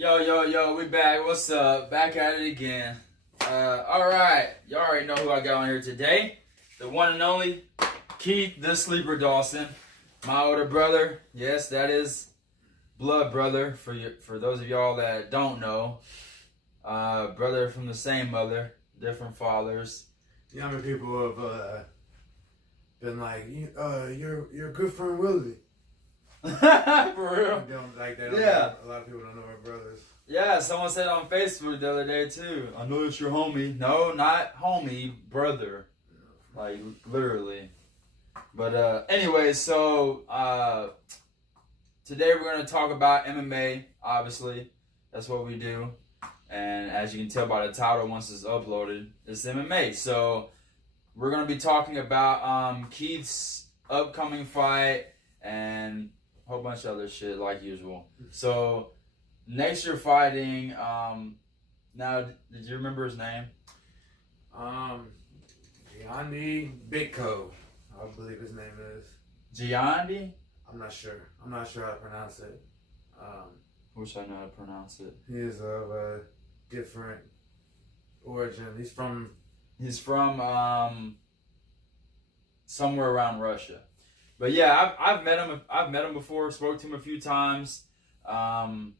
Yo, we back. What's up? Back at it again. Alright. You already know who I got on here today. The one and only Keyth the Sleeper Dawson. My older brother. Yes, that is blood brother for those of y'all that don't know. Brother from the same mother, different fathers. Yeah, I mean, people have been like, you're a good friend, Willie. For real? Yeah. A lot of people don't know our brothers. Yeah, someone said on Facebook the other day too. I know it's your homie. No, not homie, brother. Like literally. But anyway, so today we're gonna talk about MMA. Obviously, that's what we do. And as you can tell by the title, once it's uploaded, it's MMA. So we're gonna be talking about Keyth's upcoming fight and a whole bunch of other shit like usual. So next you're fighting. Now, did you remember his name? Gianni Bitko, I believe his name is. Gianni? I'm not sure how to pronounce it. Wish I knew how to pronounce it. He is of a different origin. He's from somewhere around Russia. But yeah, I've met him. I've met him before. Spoke to him a few times. I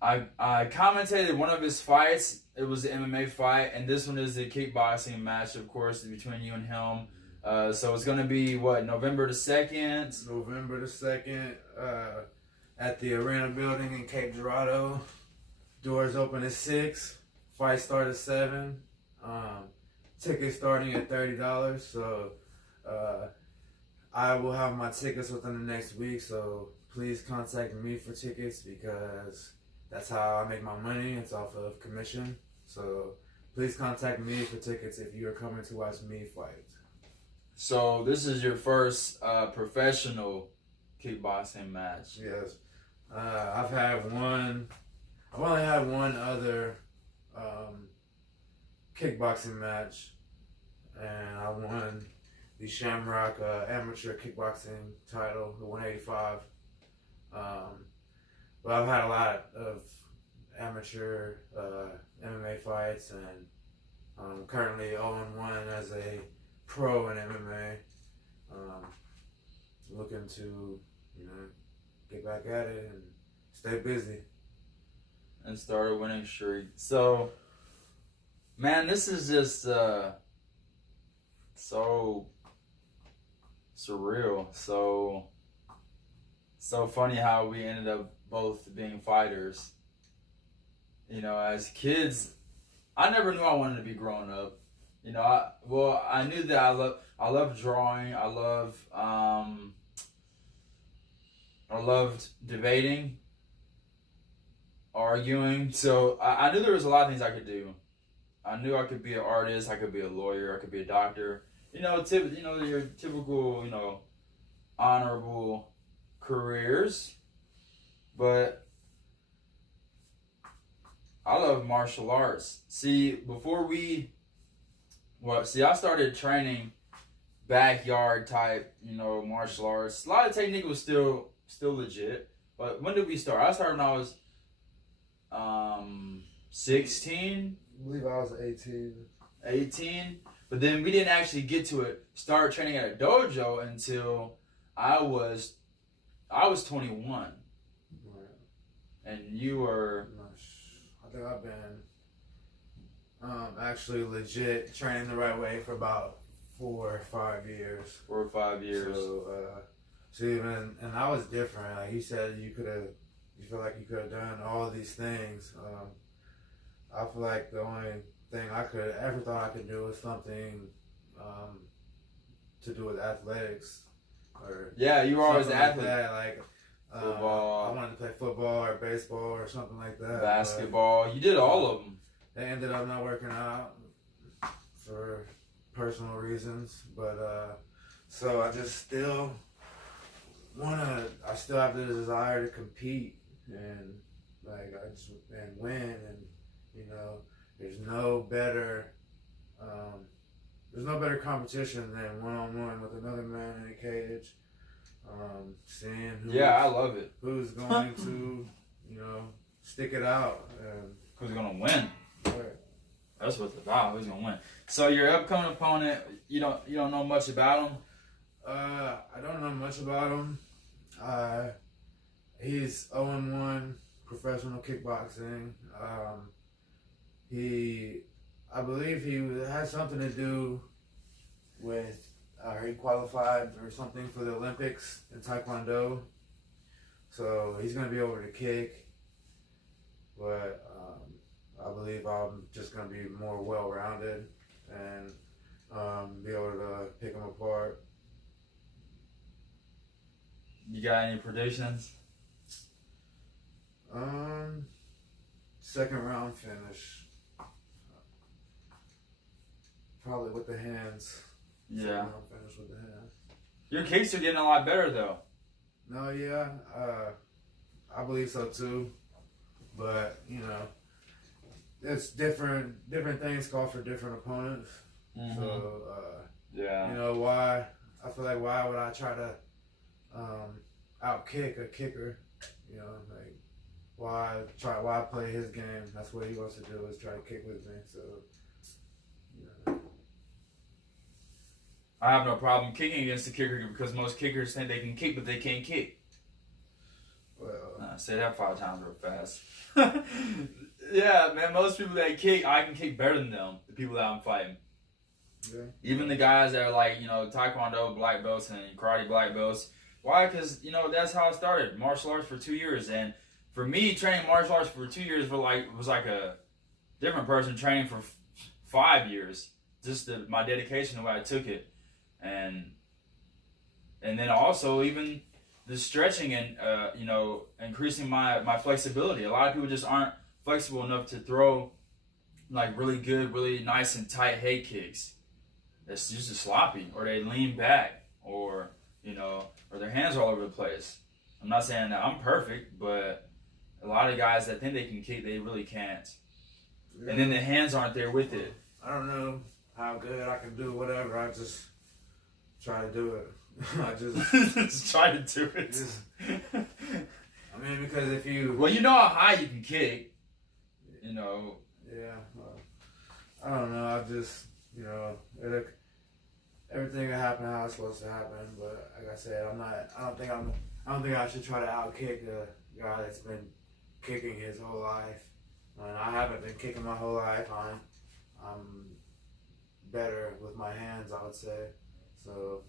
commentated one of his fights. It was an MMA fight, and this one is a kickboxing match, of course, between you and him. So it's gonna be what, November the 2nd? November the 2nd, at the Arena building in Cape Girardeau. Doors open at 6. Fight start at 7. Tickets starting at $30. So I will have my tickets within the next week. So please contact me for tickets because that's how I make my money. It's off of commission. So please contact me for tickets if you are coming to watch me fight. So this is your first professional kickboxing match. Yes. I've only had one other kickboxing match, and I won the Shamrock amateur kickboxing title, the 185. But I've had a lot of amateur MMA fights, and I'm currently 0-1 as a pro in MMA. Looking to, get back at it and stay busy. And start a winning streak. So, man, this is just so surreal. So funny how we ended up both being fighters. As kids, I never knew I wanted to be growing up. I knew that I love drawing. I loved debating, arguing. So I knew there was a lot of things I could do. I knew I could be an artist. I could be a lawyer. I could be a doctor. Your typical, honorable careers. But I love martial arts. See, I started training backyard type, martial arts. A lot of technique was still legit. But when did we start? I started when I was 16. I believe I was 18. 18. But then we didn't actually get to start training at a dojo until I was 21. Right. And you were... I think I've been actually legit training the right way for about 4 or 5 years. 4 or 5 years. So even, and I was different. Like you said, you feel like you could have done all of these things. I feel like the only thing I could ever thought I could do was something to do with athletics. Yeah, you were always an athlete. Like football. I wanted to play football or baseball or something like that. Basketball. You did all of them. They ended up not working out for personal reasons, but so I just still I still have the desire to compete and win, and there's no better competition than one-on-one with another man in a cage. Seeing I love it. Who's going to stick it out. And who's gonna win? right. That's what it's about. Who's gonna win? So your upcoming opponent, you don't know much about him. I don't know much about him. He's 0-1 professional kickboxing. I believe he had something to do with he qualified or something for the Olympics in Taekwondo. So he's gonna be able to kick, but I believe I'm just gonna be more well-rounded and be able to pick him apart. You got any predictions? Second round finish. Probably with the hands. Yeah. Second round finish with the hands. Your kicks are getting a lot better though. No, yeah. I believe so too. But, it's different things call for different opponents. Mm-hmm. So, yeah. Why would I try to outkick a kicker? Why play his game? That's what he wants to do, is try to kick with me. So, I have no problem kicking against the kicker because most kickers think they can kick, but they can't kick. Well, Say that 5 times real fast. Yeah, man, most people that kick, I can kick better than them, the people that I'm fighting. yeah. Even the guys that are like, Taekwondo black belts and karate black belts. Why? Because, that's how I started. Martial arts for 2 years. And for me, training martial arts for 2 years was like a different person training for 5 years. Just my dedication, the way I took it. And then also even the stretching and, increasing my flexibility. A lot of people just aren't flexible enough to throw like really good, really nice and tight head kicks. It's just sloppy, or they lean back, or or their hands are all over the place. I'm not saying that I'm perfect, but a lot of guys that think they can kick, they really can't. Yeah. And then the hands aren't there with it. I don't know how good I can do whatever. I just try to do it. I just try to do it. Because if you... Well, you know how high you can kick. Yeah. I don't know. I just, everything will happen how it's supposed to happen. But like I said, I don't think I should try to outkick a guy that's been kicking his whole life. And I haven't been kicking my whole life. I'm better with my hands, I would say. So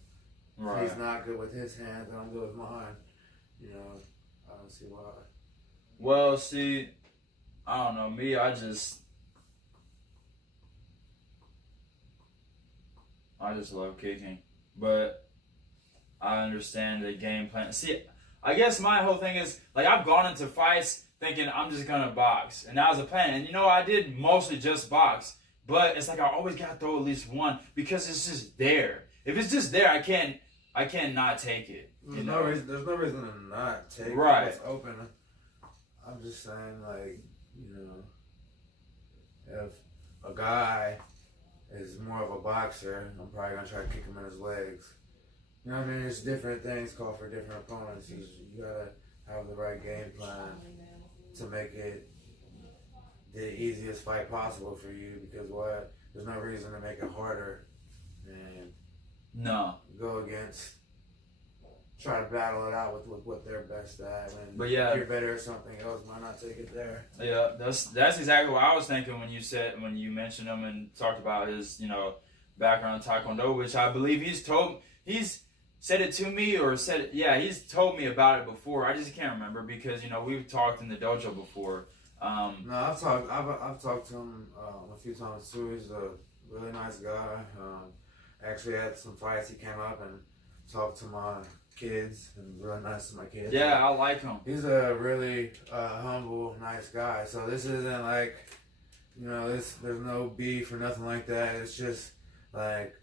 right. If he's not good with his hands, and I'm good with mine. I don't see why. Well, see, I don't know. Me, I just love kicking, but I understand the game plan. See, I guess my whole thing is, like, I've gone into fights thinking I'm just gonna box, and that was a plan. And I did mostly just box, but it's like I always gotta throw at least one because it's just there. If it's just there, I can't not take it. There's no reason to not take it. Right. It's open. I'm just saying, like, if a guy is more of a boxer, I'm probably gonna try to kick him in his legs. You know what I mean? There's different things called for different opponents. You gotta have the right game plan to make it the easiest fight possible for you. Because there's no reason to make it harder and go against. Try to battle it out with what they're best at, and but yeah, if you're better at something else, why not take it there? Yeah, that's exactly what I was thinking when you mentioned him and talked about his background in Taekwondo, which I believe he's said it to me or he's told me about it before. I just can't remember because we've talked in the dojo before. No, I've talked to him a few times too. He's a really nice guy. Actually had some fights. He came up and talked to my kids and really nice to my kids. Yeah, I like him. He's a really humble, nice guy. So this isn't like, there's no beef or nothing like that. It's just like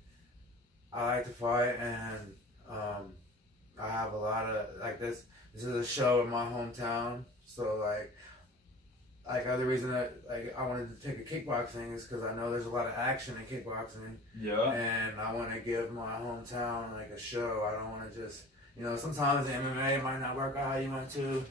I like to fight, and I have a lot of like this. This is a show in my hometown, so like other reason that I wanted to take a kickboxing is because I know there's a lot of action in kickboxing. Yeah. And I want to give my hometown like a show. I don't want to just sometimes the MMA might not work out how you want to.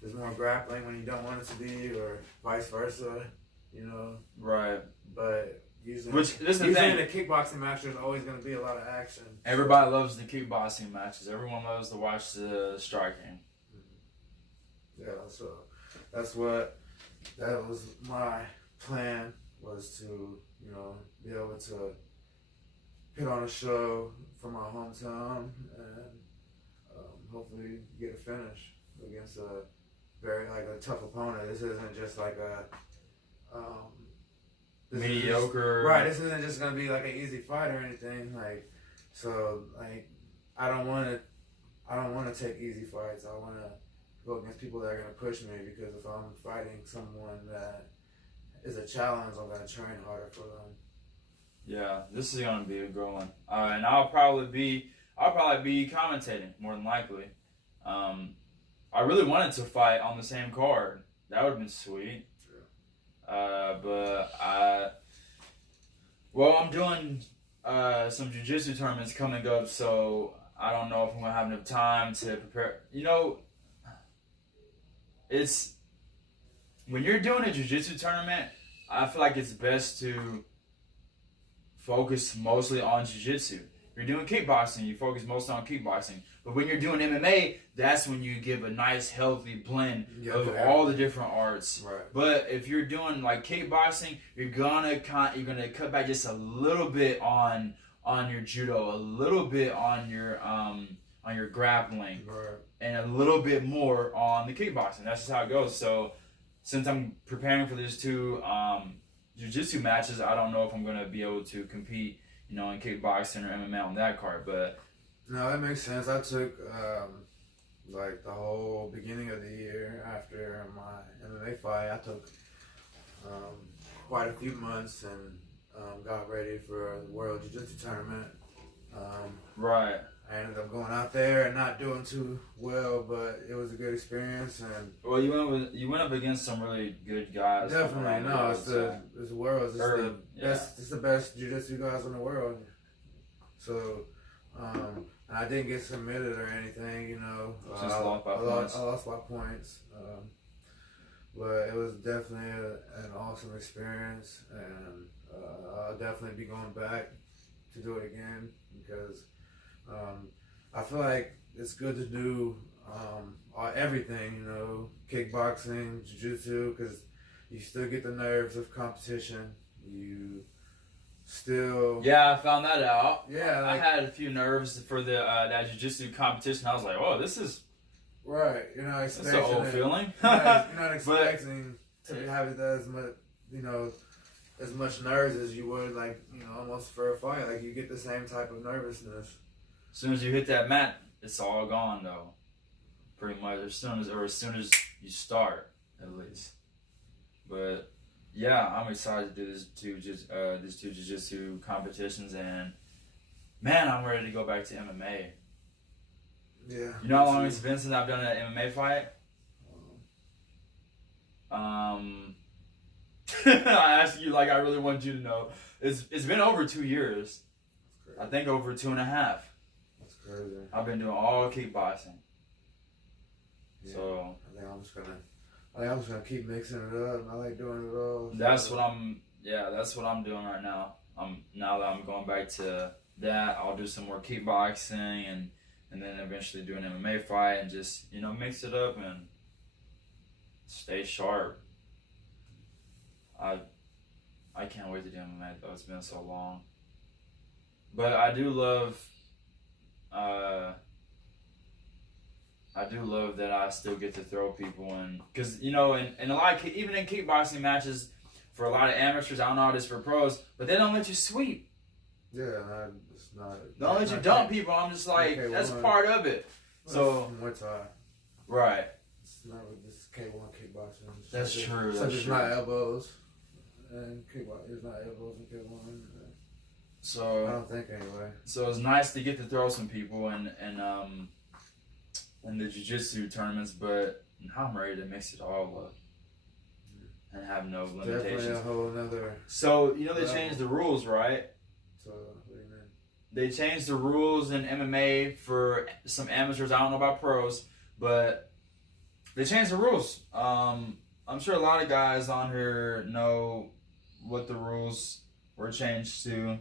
there's more grappling when you don't want it to be, or vice versa. You know. Right. But usually, this is the usually thing. in a kickboxing match, there's always going to be a lot of action. Everybody loves the kickboxing matches. Everyone loves to watch the striking. Yeah, so that was my plan, was to, you know, be able to put on a show for my hometown and hopefully get a finish against a very, like, a tough opponent. This isn't just like a mediocre. Right, this isn't just gonna be like an easy fight or anything. Like, so, like, I don't want to take easy fights. I want to go against people that are gonna push me, because if I'm fighting someone that is a challenge, I'm gonna train harder for them. Yeah, this is gonna be a good one, and I'll probably be commentating more than likely. I really wanted to fight on the same card. That would have been sweet. But I'm doing some jiu-jitsu tournaments coming up, so I don't know if I'm gonna have enough time to prepare. You know, it's when you're doing a jiu-jitsu tournament, I feel like it's best to focus mostly on jiu-jitsu. If you're doing kickboxing, you focus mostly on kickboxing. But when you're doing MMA, that's when you give a nice, healthy blend of all the different arts. Right. But if you're doing like kickboxing, you're gonna cut back just a little bit on your judo, a little bit on your grappling, Right. and a little bit more on the kickboxing. That's just how it goes. So since I'm preparing for these two jiu-jitsu matches, I don't know if I'm gonna be able to compete, you know, in kickboxing or MMA on that card, but. No, that makes sense. I took like the whole beginning of the year after my MMA fight. I took quite a few months and got ready for the World Jiu-Jitsu tournament. Right. I ended up going out there and not doing too well, but it was a good experience. And well, you went up against some really good guys. Definitely, no, it's the world. It's the best jiu-jitsu guys in the world. So. And I didn't get submitted or anything, you know. Just lost by points. I lost by points. But it was definitely an awesome experience, and I'll definitely be going back to do it again, because I feel like it's good to do everything, you know, kickboxing, jiu-jitsu, because you still get the nerves of competition. You still. Yeah, I found that out. Yeah, I had a few nerves for the that jiu-jitsu competition. I was like, "Oh, this is right." You're not expecting. That's an old feeling. You're not expecting to have it as much, you know, as much nerves as you would, like, you know, almost for a fight. Like, you get the same type of nervousness. As soon as you hit that mat, it's all gone, though. Pretty much, as soon as you start, at least. But. Yeah, I'm excited to do these two jiu-jitsu competitions, and man, I'm ready to go back to MMA. Yeah. You know how long it's been since I've done an MMA fight? I asked you like I really want you to know. It's been over 2 years. I think over 2.5. That's crazy. I've been doing all kickboxing. Yeah. So I think I'm just gonna keep mixing it up. I like doing it all. That's what I'm doing right now. Now that I'm going back to that, I'll do some more kickboxing and then eventually do an MMA fight and just, you know, mix it up and stay sharp. I can't wait to do MMA though. It's been so long. But I do love that I still get to throw people in, because, you know, in a lot of, even in kickboxing matches, for a lot of amateurs, I don't know how it is for pros, but they don't let you sweep. Yeah, it's not. They don't let you dump people. I'm just like, that's part of it. So Muay Thai. Right. It's not with this K1 kickboxing. That's true. So there's not elbows and kickboxing. There's not elbows in K1. So I don't think anyway. So it's nice to get to throw some people in the jiu-jitsu tournaments, but now I'm ready to mix it all up and have no limitations. Definitely a whole nother. So, you know, they changed the rules, right? So, what do you mean? They changed the rules in MMA for some amateurs. I don't know about pros, but They changed the rules. I'm sure a lot of guys on here know what the rules were changed to.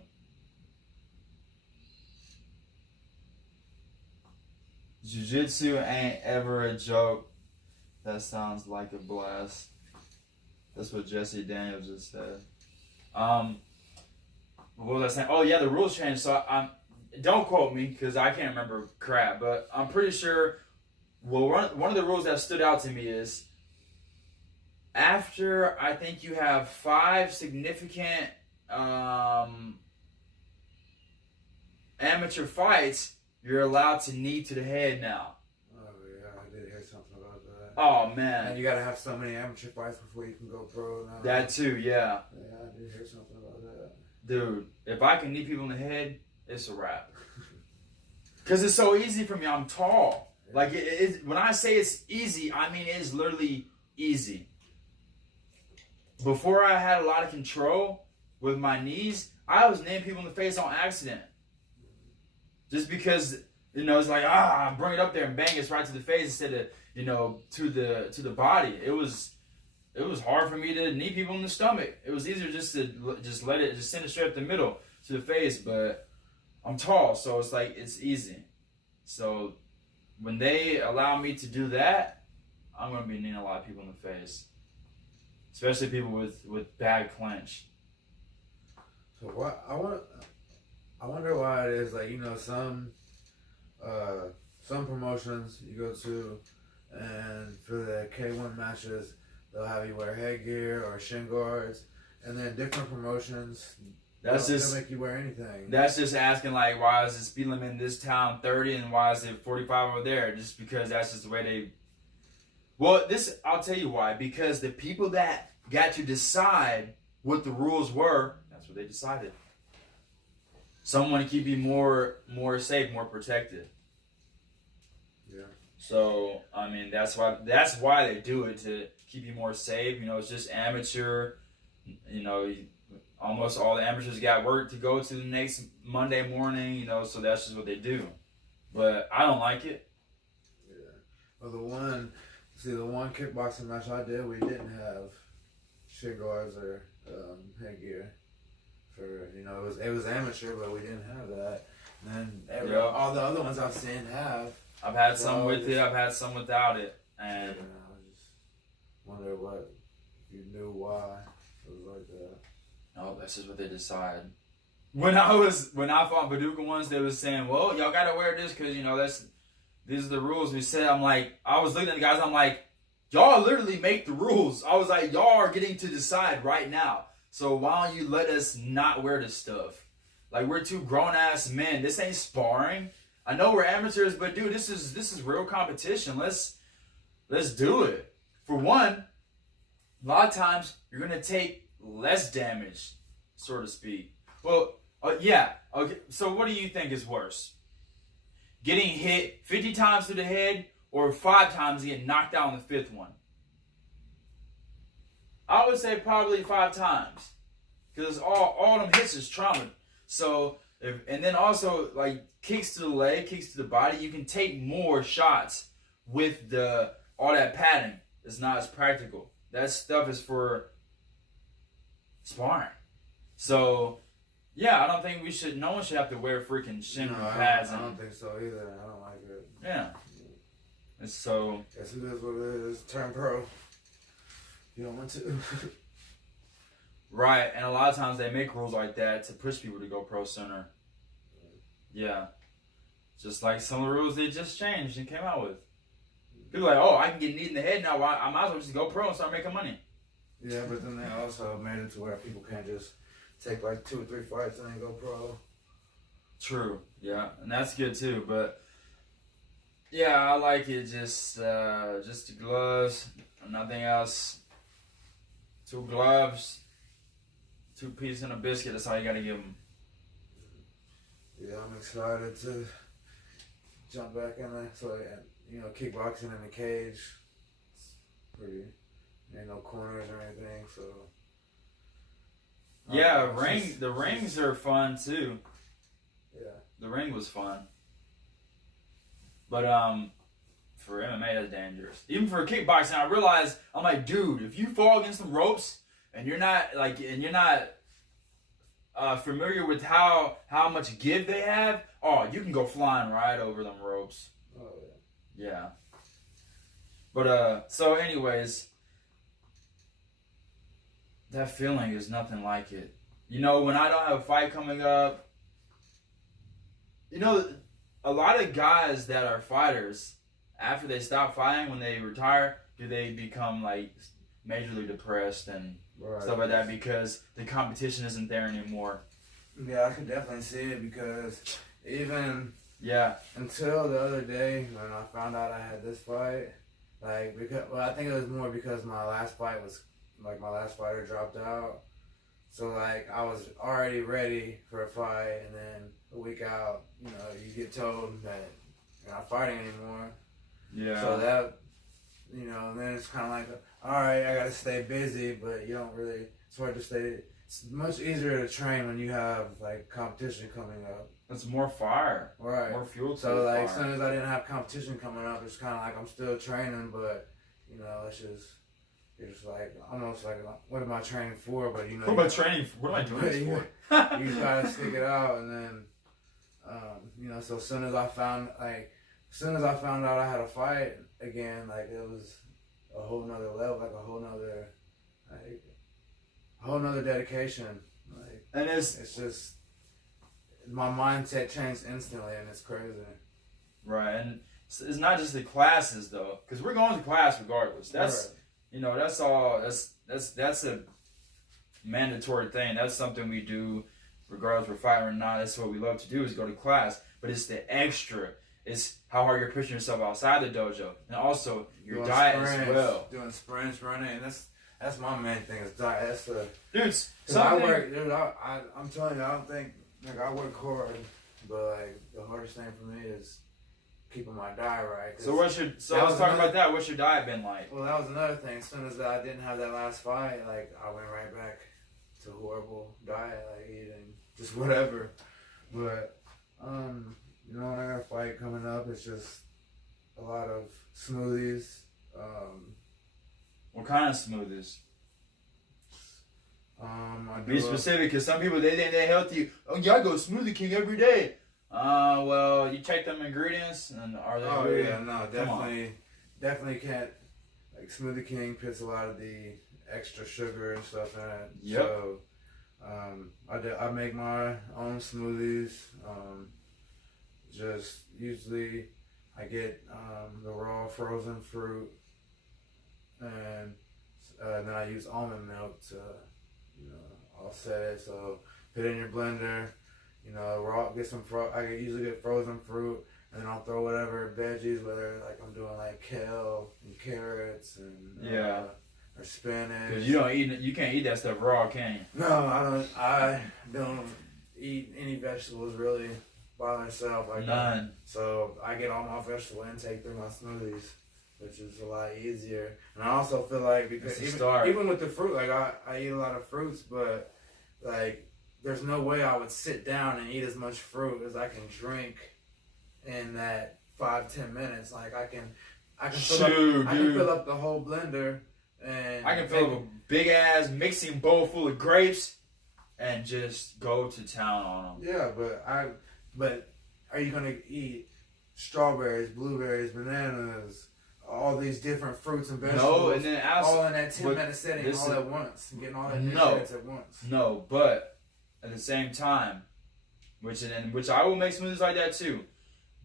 Jiu-jitsu ain't ever a joke. That sounds like a blast. That's what Jesse Daniels just said. What was I saying? Oh yeah, the rules changed. So don't quote me because I can't remember crap, but I'm pretty sure. Well, one of the rules that stood out to me is after I think you have 5 significant amateur fights, you're allowed to knee to the head now. Oh yeah, I did hear something about that. Oh man, and you gotta have so many amateur fights before you can go pro now. That too, yeah. Yeah, I did hear something about that. Dude, if I can knee people in the head, it's a wrap. Because it's so easy for me. I'm tall. Like, when I say it's easy, I mean it's literally easy. Before I had a lot of control with my knees, I was kneeing people in the face on accident. Just because, it's like, bring it up there and bang it right to the face instead of, to the body. It was hard for me to knee people in the stomach. It was easier just to let it, just send it straight up the middle to the face, but I'm tall, so it's like, it's easy. So when they allow me to do that, I'm going to be kneeing a lot of people in the face. Especially people with bad clinch. So what I wonder why it is like, some promotions you go to, and for the K1 matches they'll have you wear headgear or shin guards, and then different promotions they'll make you wear anything. That's just asking like, why is the speed limit in this town 30 and why is it 45 over there? Just because that's just the way they. Well, I'll tell you why. Because the people that got to decide what the rules were, that's what they decided. Some want to keep you more safe, more protected. Yeah. So I mean, that's why they do it, to keep you more safe. It's just amateur. Almost all the amateurs got work to go to the next Monday morning. So that's just what they do. But I don't like it. Yeah. Well, the one kickboxing match I did, we didn't have shin guards or headgear. It was amateur, but we didn't have that. And then all the other ones I've seen have. I've had some with it. I've had some without it, and I just wonder if you knew why it was like that. No, that's just what they decide. When I fought Paducah ones, they was saying, "Well, y'all gotta wear this because these are the rules we said." I'm like, I was looking at the guys. I'm like, y'all literally make the rules. I was like, y'all are getting to decide right now. So why don't you let us not wear this stuff? Like, we're 2 grown ass men. This ain't sparring. I know we're amateurs, but dude, this is real competition. Let's do it. For one, a lot of times you're gonna take less damage, so to speak. Well, yeah. Okay. So what do you think is worse? Getting hit 50 times to the head, or 5 times and get knocked out on the 5th one? I would say probably 5 times, because all them hits is trauma. So and then also like kicks to the leg, kicks to the body, you can take more shots with all that padding. It's not as practical. That stuff is for sparring. So yeah, I don't think no one should have to wear freaking shin pads. I don't think so either. I don't like it. Yeah. And so. Guess it is what it is. Turn pro. You don't want to. Right, and a lot of times they make rules like that to push people to go pro sooner. Yeah. Just like some of the rules they just changed and came out with. People are like, oh, I can get kneed in the head now. I might as well just go pro and start making money. Yeah, but then they also made it to where people can't just take like 2 or 3 fights and then go pro. True, yeah, and that's good too. But yeah, I like it. Just the gloves, nothing else. 2 gloves, 2 pieces and a biscuit. That's all you gotta give them. Yeah, I'm excited to jump back in there. So kickboxing in the cage. It's pretty. Ain't no corners or anything, so. Yeah, the rings are fun too. Yeah. The ring was fun. But for MMA, that's dangerous. Even for kickboxing, I realized, I'm like, dude, if you fall against some ropes and you're not familiar with how much give they have, you can go flying right over them ropes. Oh yeah. Yeah. But so anyways, that feeling is nothing like it. You know, when I don't have a fight coming up, you know, a lot of guys that are fighters, after they stop fighting, when they retire, do they become like majorly depressed and stuff like that because the competition isn't there anymore. Yeah, I could definitely see it because even Yeah. until the other day when I found out I had this fight, like I think it was more because my last fight was like my last fighter dropped out, so like I was already ready for a fight, and then a week out, you know, you get told that you're not fighting anymore. Yeah. So that, you know, then it's kind of like, all right, I gotta stay busy, but you don't really. It's hard to stay. It's much easier to train when you have like competition coming up. It's more fire. Right. More fuel to So the like, fire. as soon as I didn't have competition coming up, it's kind of like I'm still training, but you know, it's just like almost like, what am I training for? But you know, What am I training for? What am I doing this for? you just gotta stick it out, and then you know. So as soon as I found out I had a fight again, like it was a whole nother level, like a whole nother dedication. Like, And it's just my mindset changed instantly, and it's crazy. right, and it's not just the classes though, because we're going to class regardless. That's Right. you know, that's all. That's a mandatory thing. That's something we do regardless if we're fighting or not. That's what we love to do, is go to class. But it's the extra. It's how hard you're pushing yourself outside the dojo, and also your Doing diet sprints, as well. Doing sprints, running, and that's my main thing is diet. That's the Dude, I'm telling you, I don't think like I work hard, but like the hardest thing for me is keeping my diet right. So let's talk about that. What's your diet been like? Well, that was another thing. As soon as I didn't have that last fight, like I went right back to horrible diet, like eating just whatever. But you know, when I got a fight coming up, it's just a lot of smoothies. What kind of smoothies? I Be specific, because some people, they think they're healthy. Oh yeah, I go Smoothie King every day. Well, you check them ingredients, and are they Oh good? yeah, no, definitely can't. Like Smoothie King puts a lot of the extra sugar and stuff in it. Yep. So, I make my own smoothies. Just usually, I get the raw frozen fruit, and then I use almond milk to, you know, offset it. So put it in your blender. You know, I usually get frozen fruit, and then I'll throw whatever veggies, whether like I'm doing like kale and carrots and or spinach. Because you can't eat that stuff raw, can you? No, I don't eat any vegetables really by themselves. Like None. So I get all my vegetable intake through my smoothies, which is a lot easier. And I also feel like because even with the fruit, like I eat a lot of fruits, but like there's no way I would sit down and eat as much fruit as I can drink in that 5-10 minutes. Like I can fill up the whole blender, and I can fill up a big ass mixing bowl full of grapes and just go to town on them. Yeah, but are you gonna eat strawberries, blueberries, bananas, all these different fruits and vegetables? No, and then all in that 10-minute setting, all at once, getting all that nutrients at once. No, but at the same time, which I will make smoothies like that too,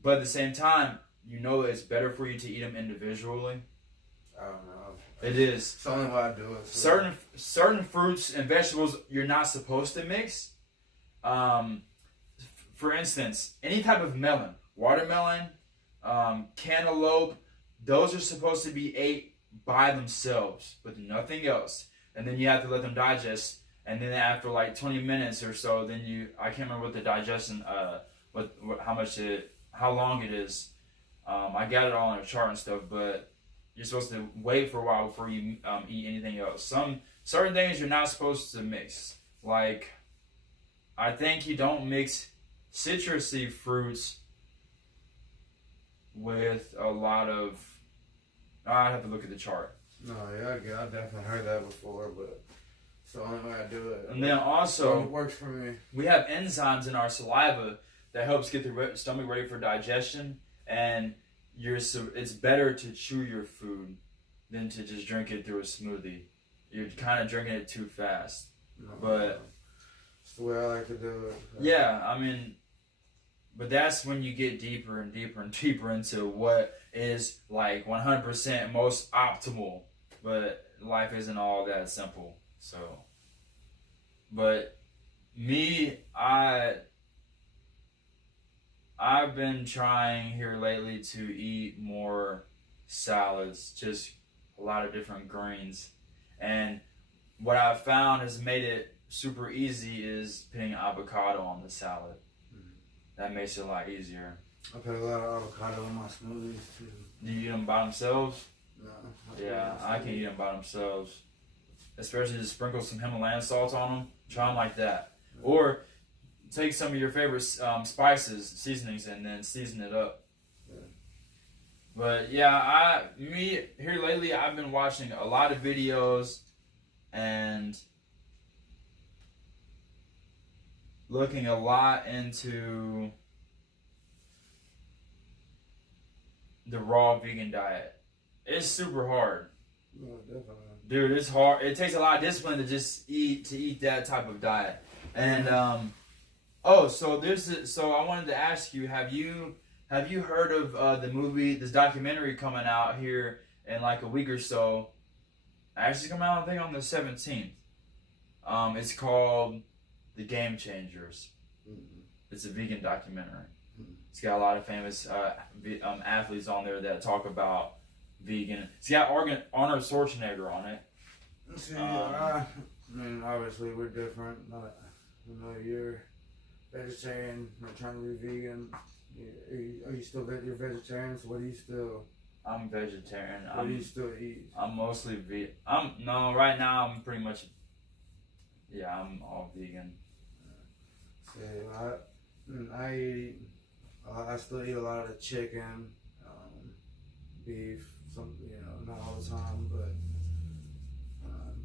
but at the same time, you know it's better for you to eat them individually. I don't know. It is. It's only why I do it. So. Certain fruits and vegetables you're not supposed to mix. For instance, any type of melon, watermelon, cantaloupe, those are supposed to be ate by themselves with nothing else, and then you have to let them digest. And then after like 20 minutes or so, then I can't remember what the digestion, how long it is. I got it all on a chart and stuff, but you're supposed to wait for a while before you eat anything else. Certain things you're not supposed to mix. Like, I think you don't mix citrusy fruits with a lot of I'd have to look at the chart. No, yeah, I definitely heard that before, but it's the only way I do it. And then also, it works for me. We have enzymes in our saliva that helps get the stomach ready for digestion, and it's better to chew your food than to just drink it through a smoothie. You're kind of drinking it too fast. But it's the way I like to do it. Yeah, I mean, but that's when you get deeper and deeper and deeper into what is like 100% most optimal. But life isn't all that simple. So, but me, I've been trying here lately to eat more salads, just a lot of different greens. And what I've found has made it super easy is putting avocado on the salad. That makes it a lot easier. I put a lot of avocado in my smoothies too. Do you eat them by themselves? No. Yeah, I can eat them by themselves. Especially just sprinkle some Himalayan salt on them. Try them like that. Or take some of your favorite spices, seasonings, and then season it up. Yeah. But yeah, here lately, I've been watching a lot of videos and looking a lot into the raw vegan diet. It's super hard. No, definitely. Dude, it's hard. It takes a lot of discipline to just eat that type of diet. And so I wanted to ask you, have you heard of the movie, this documentary coming out here in like a week or so? Actually coming out I think on the 17th. It's called The Game Changers. Mm-hmm. It's a vegan documentary. It's got a lot of famous athletes on there that talk about vegan. It's got Arnold Schwarzenegger on it. See, I mean, obviously we're different. You're vegetarian. You're trying to be vegan. Are you still you're vegetarian? So what do you still? I'm vegetarian. What do you still eat? I'm mostly vegan. Right now I'm pretty much. Yeah, I'm all vegan. See, I still eat a lot of the chicken, beef. Not all the time, but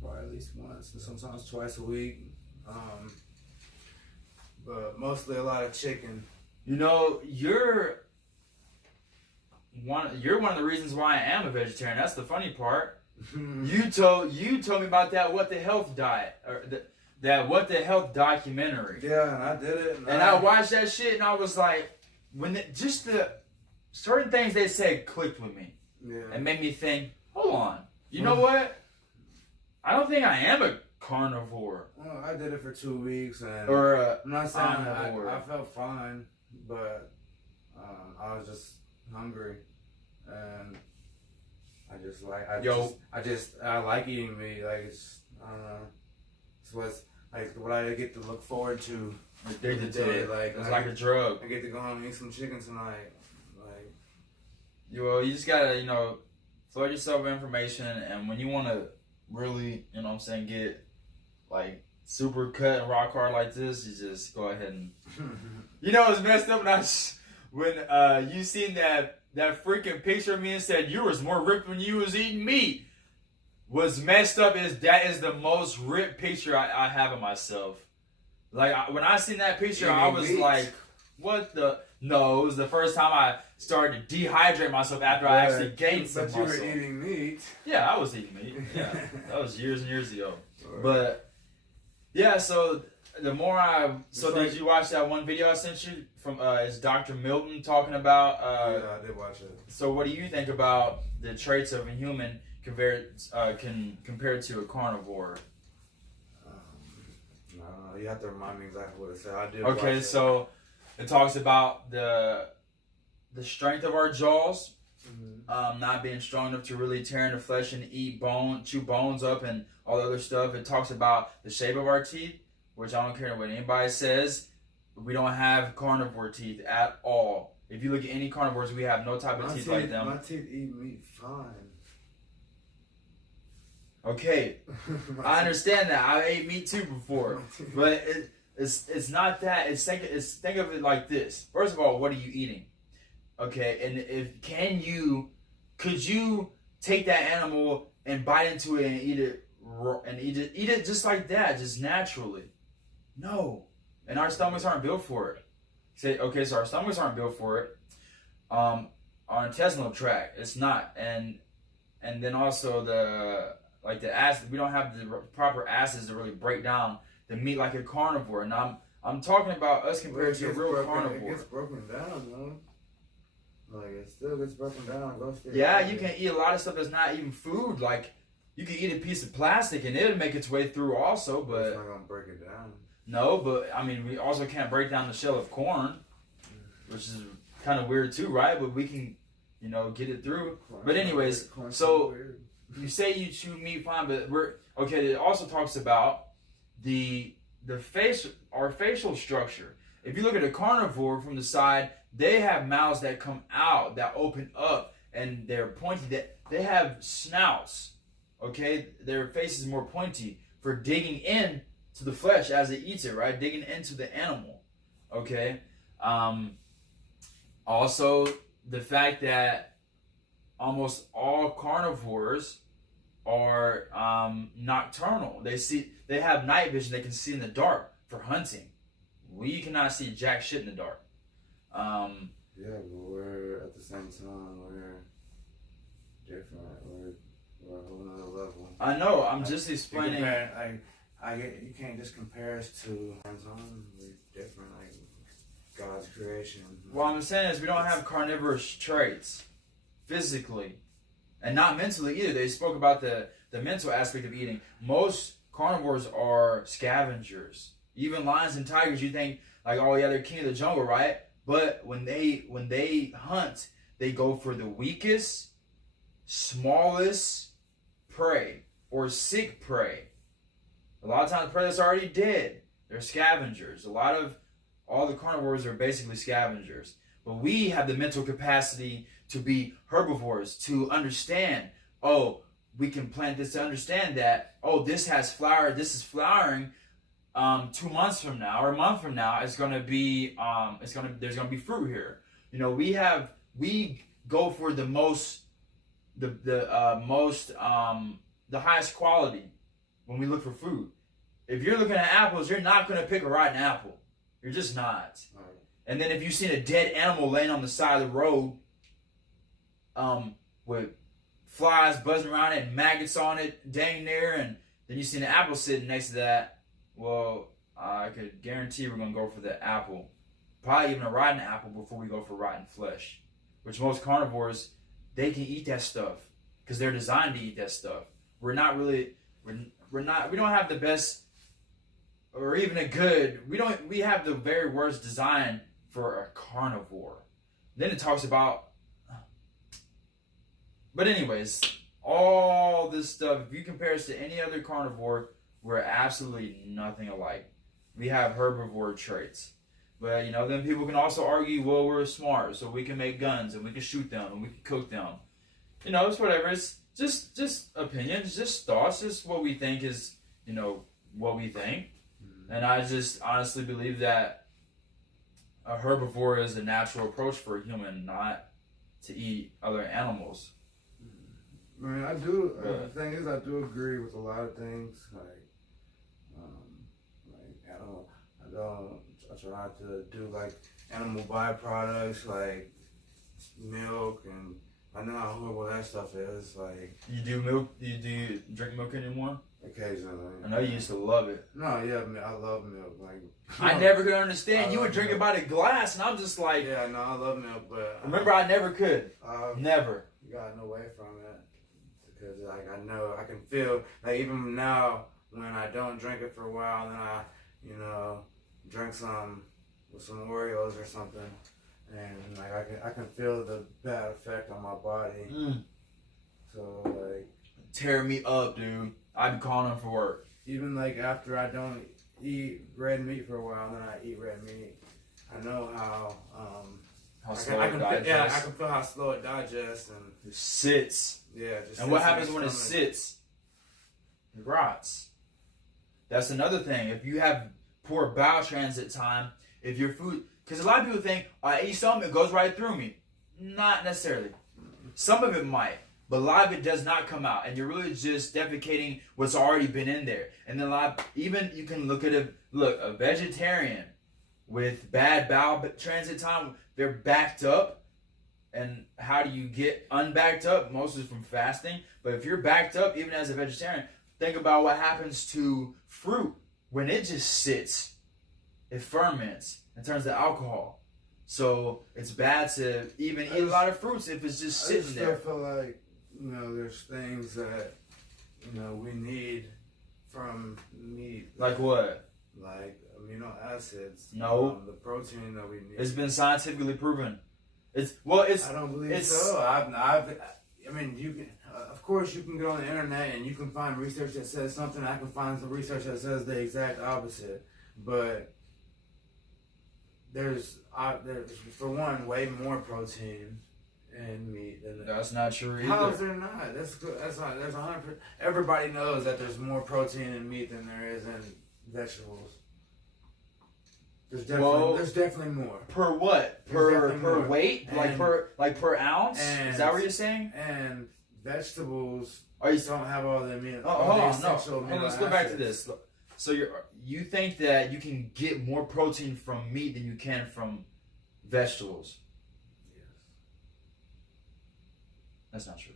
probably at least once, and sometimes twice a week. But mostly a lot of chicken. You're one of the reasons why I am a vegetarian. That's the funny part. You told me about that What the Health diet or that What the Health documentary. Yeah, and I did it. And I watched that shit, and I was like, just the certain things they said clicked with me. Yeah. And made me think, hold on, you know what? I don't think I am a carnivore. Well, I did it for 2 weeks, and I'm not saying I felt fine, but I was just hungry, and I like eating meat. Like I don't know, it's what I get to look forward to. Addicted to it. Like it's like a drug. I get to go home and eat some chicken tonight. You just gotta, flood yourself with information, and when you want to really, get like super cut and rock hard like this, you just go ahead and, it's messed up when you seen that freaking picture of me and said you was more ripped when you was eating meat. What's messed up is that is the most ripped picture I have of myself. Like when I seen that picture, I was like, what the? No, it was the first time I started to dehydrate myself after I actually gained some muscle. But you were eating meat. Yeah, I was eating meat. Yeah, that was years and years ago. But yeah, so the more did you watch that one video I sent you from? Is Dr. Milton talking about? Yeah, I did watch it. So what do you think about the traits of a human compared to a carnivore? I don't know. You have to remind me exactly what it said. I did. Okay, so it talks about the strength of our jaws, not being strong enough to really tear into flesh and chew bones up and all the other stuff. It talks about the shape of our teeth, which I don't care what anybody says. We don't have carnivore teeth at all. If you look at any carnivores, we have no type of teeth like them. My teeth eat meat fine. Okay, I understand that. I ate meat too before, but it's not that. Think of it like this. First of all, what are you eating? Okay, and could you take that animal and bite into it and eat it just like that, just naturally. No. And our stomachs aren't built for it. So our stomachs aren't built for it. Our intestinal tract, it's not. And then also the acid, we don't have the proper acids to really break down the meat like a carnivore. And I'm talking about us compared to a real carnivore. It gets broken down, though. Like, it still gets broken down. Yeah, you can eat a lot of stuff that's not even food. Like, you can eat a piece of plastic and it'll make its way through also, but... It's not going to break it down. No, but, I mean, we also can't break down the shell of corn, which is kind of weird too, right? But we can, get it through. But anyways, so you say you chew meat fine, but it also talks about our facial structure. If you look at a carnivore from the side, they have mouths that come out, that open up, and they're pointy. They have snouts, okay? Their face is more pointy for digging in to the flesh as it eats it, right? Digging into the animal, okay? Also, the fact that almost all carnivores are nocturnal. They have night vision. They can see in the dark for hunting. We cannot see jack shit in the dark. Yeah, but we're at the same time we're different. We're a whole nother level. I know. I'm just explaining. You can't just compare us to hands-on. We're different, like God's creation. What I'm saying is we don't have carnivorous traits physically, and not mentally either. They spoke about the mental aspect of eating. Most carnivores are scavengers. Even lions and tigers, you think like, oh yeah, they're king of the jungle, right? But when they hunt, they go for the weakest, smallest prey or sick prey. A lot of times the prey that's already dead. They're scavengers. All the carnivores are basically scavengers. But we have the mental capacity to be herbivores, to understand, oh, we can plant this, to understand that, oh, this has flower, this is flowering. 2 months from now or a month from now, it's gonna be there's gonna be fruit here. We go for the highest quality when we look for food. If you're looking at apples, you're not gonna pick a rotten apple. You're just not. Right. And then if you've seen a dead animal laying on the side of the road, with flies buzzing around it and maggots on it, dang near, and then you see an apple sitting next to that. Well, I could guarantee we're going to go for the apple. Probably even a rotten apple before we go for rotten flesh. Which most carnivores, they can eat that stuff. Because they're designed to eat that stuff. We don't have the best, or even a good, we have the very worst design for a carnivore. Then it talks about, but anyways, all this stuff, if you compare us to any other carnivore, we're absolutely nothing alike. We have herbivore traits. But, then people can also argue, well, we're smart, so we can make guns, and we can shoot them, and we can cook them. It's whatever. It's just opinions, just thoughts, just what we think is, what we think. And I just honestly believe that a herbivore is a natural approach for a human, not to eat other animals. Man, I do. The thing is, I do agree with a lot of things. I try to do like animal byproducts, like milk, and I know how horrible that stuff is. Like, you do milk? Do you drink milk anymore? Occasionally. I know you used to love it. No, yeah, I love milk. Like, I never could understand. You would drink it by the glass, and I'm just like, yeah, no, I love milk, but remember, I never could. Never. Gotten away from it because, like, I know I can feel like even now when I don't drink it for a while, and then I, drink some with some Oreos or something, and like I can feel the bad effect on my body. So like, tear me up, dude. I'd be calling them for work. Even like after I don't eat red meat for a while, and then I eat red meat, I know how slow it digests. Yeah, I can feel how slow it digests and it sits. Yeah, and what happens when it sits? It rots. That's another thing. If you have poor bowel transit time, if your food, because a lot of people think I eat something, it goes right through me. Not necessarily. Some of it might, But a lot of it does not come out, and you're really just defecating what's already been in there. And then even you can look at a vegetarian with bad bowel transit time, they're backed up. And how do you get unbacked up? Mostly from fasting. But if you're backed up, even as a vegetarian, think about what happens to fruit when it just sits. It ferments and turns to alcohol. So it's bad to even eat a lot of fruits if it's just sitting there. I feel like, there's things that, we need from meat. Like what? Like amino acids. No. The protein that we need. It's been scientifically proven. I don't believe so. You can, of course, you can go on the internet and you can find research that says something. I can find some research that says the exact opposite. But there's for one, way more protein in meat than that's not true either. How is there not? That's good. That's not. There's 100%. Everybody knows that there's more protein in meat than there is in vegetables. There's definitely more. Per what? Per weight? And, per ounce? Is that what you're saying? And vegetables don't have all the amino. Hold on, let's go back to this. So you think that you can get more protein from meat than you can from vegetables? Yes. That's not true.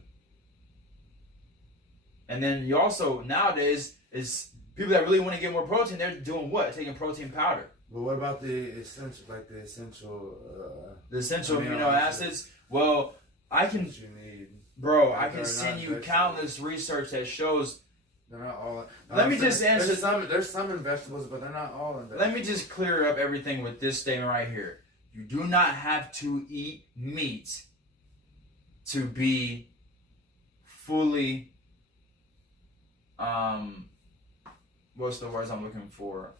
And then you also nowadays is people that really want to get more protein. They're doing what? Taking protein powder. But what about the essential amino acids? Well, I can, you need, I can send you countless research that shows. They're not all. Let me just answer. There's some in vegetables, but they're not all in vegetables. Let me just clear up everything with this statement right here. You do not have to eat meat to be fully. What's the words I'm looking for?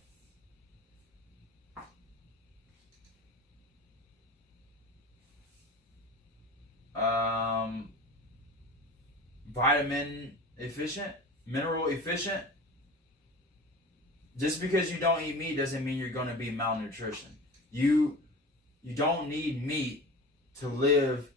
Vitamin efficient, mineral efficient. Just because you don't eat meat doesn't mean you're going to be malnutrition. You don't need meat to live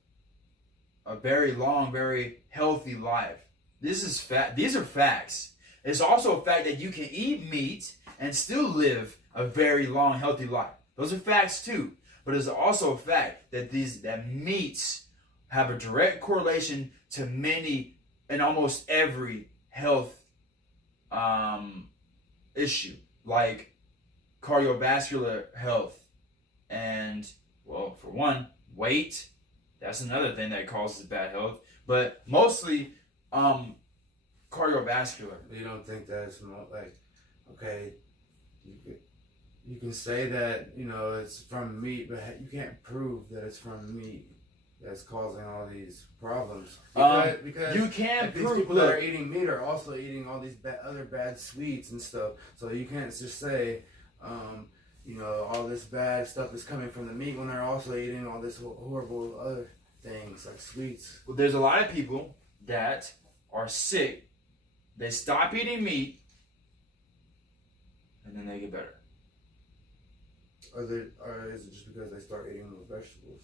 a very long, very healthy life. This is fact. These are facts. It's also a fact that you can eat meat and still live a very long, healthy life. Those are facts too. But it's also a fact that that meats have a direct correlation to many and almost every health issue, like cardiovascular health, and well, for one, weight. That's another thing that causes bad health, but mostly cardiovascular. You don't think that's like, okay, you can say that it's from meat, but you can't prove that it's from meat that's causing all these problems. Because you can these prove people that are eating meat are also eating all these other bad sweets and stuff. So you can't just say, all this bad stuff is coming from the meat when they're also eating all this horrible other things like sweets. Well, there's a lot of people that are sick. They stop eating meat, and then they get better. Or is it just because they start eating more vegetables?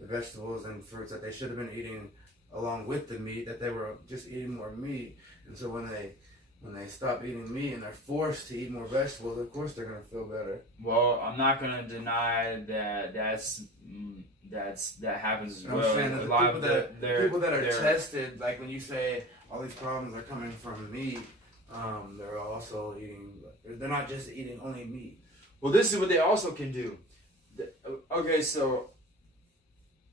The vegetables and fruits that they should have been eating along with the meat, that they were just eating more meat, and so when they stop eating meat and they're forced to eat more vegetables, of course they're going to feel better. Well, I'm not going to deny that that happens as well. I'm saying that the people that are tested, like when you say all these problems are coming from meat, they're also eating. They're not just eating only meat. Well, this is what they also can do. Okay, so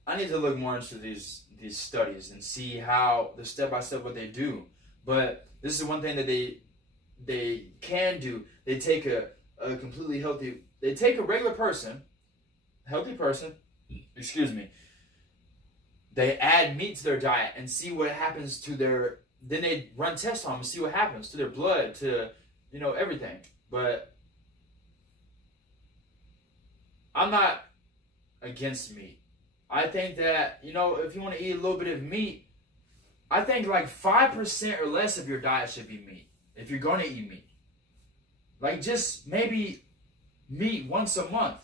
I need to look more into these studies and see how the step-by-step what they do. But this is one thing that they can do. They take a completely healthy. They take a regular person, healthy person. Excuse me. They add meat to their diet and see what happens to their. Then they run tests on them and see what happens to their blood, to everything. But I'm not against meat. I think that, if you want to eat a little bit of meat, I think like 5% or less of your diet should be meat. If you're going to eat meat. Like just maybe meat once a month.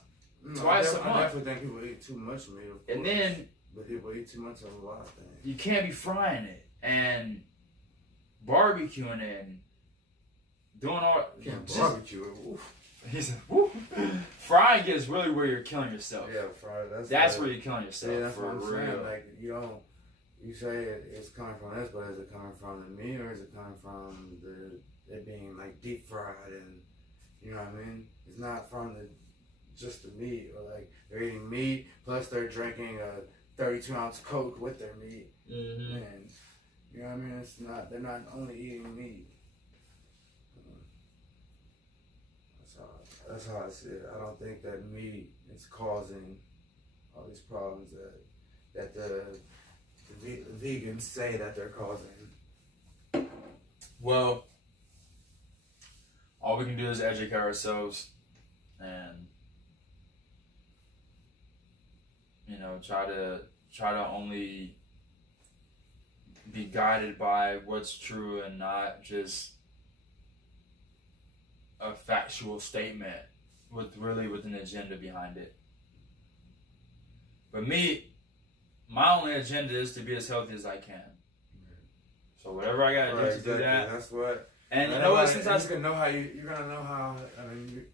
Twice a month. I definitely think people eat too much meat, of course. And then But people eat too much of a lot of things. You can't be frying it and barbecuing it and doing all. You can't barbecue it. Oof. He said, "Woo." Frying is really where you're killing yourself. Yeah, fried. That's where you're killing yourself. Yeah, that's for what I'm real. saying. Like you say it's coming from this, but is it coming from the meat or is it coming from it being like deep fried and you know what I mean? It's not from just the meat or like they're eating meat plus they're drinking a 32-ounce Coke with their meat. Mm-hmm. And you know what I mean? It's not. They're not only eating meat. That's how I see it. I don't think that meat is causing all these problems that the vegans say that they're causing. Well, all we can do is educate ourselves and try to only be guided by what's true and not just a factual statement with an agenda behind it. But me, my only agenda is to be as healthy as I can. So whatever I gotta do to do that. That's what. And you know what? Since you're gonna know how you're gonna know how. I mean,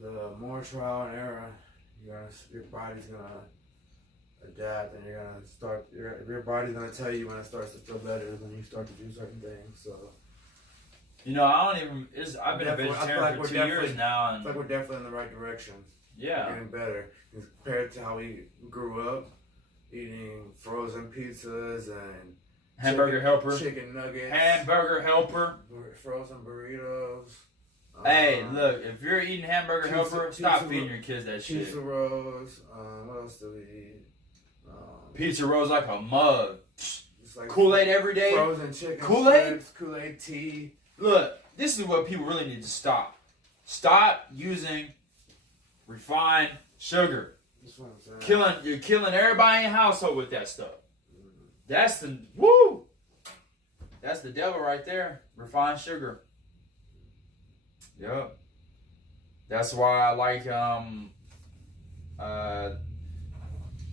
the more trial and error, your body's gonna adapt, and you're gonna start. Your body's gonna tell you when it starts to feel better when you start to do certain things. So. I don't even. I've been a vegetarian for 2 years now, and I feel like we're definitely in the right direction. Yeah, we're getting better compared to how we grew up, eating frozen pizzas and hamburger helper, chicken nuggets, hamburger helper, frozen burritos. Hey, look! If you're eating hamburger helper, stop feeding your kids that shit. Pizza rolls. What else do we eat? Pizza rolls like a mug. Like Kool-Aid every day. Frozen chicken. Kool-Aid. Kool-Aid tea. Look, this is what people really need to stop. Stop using refined sugar. That's what I'm saying. You're killing everybody in your household with that stuff. That's the woo. That's the devil right there. Refined sugar. Yep. That's why I like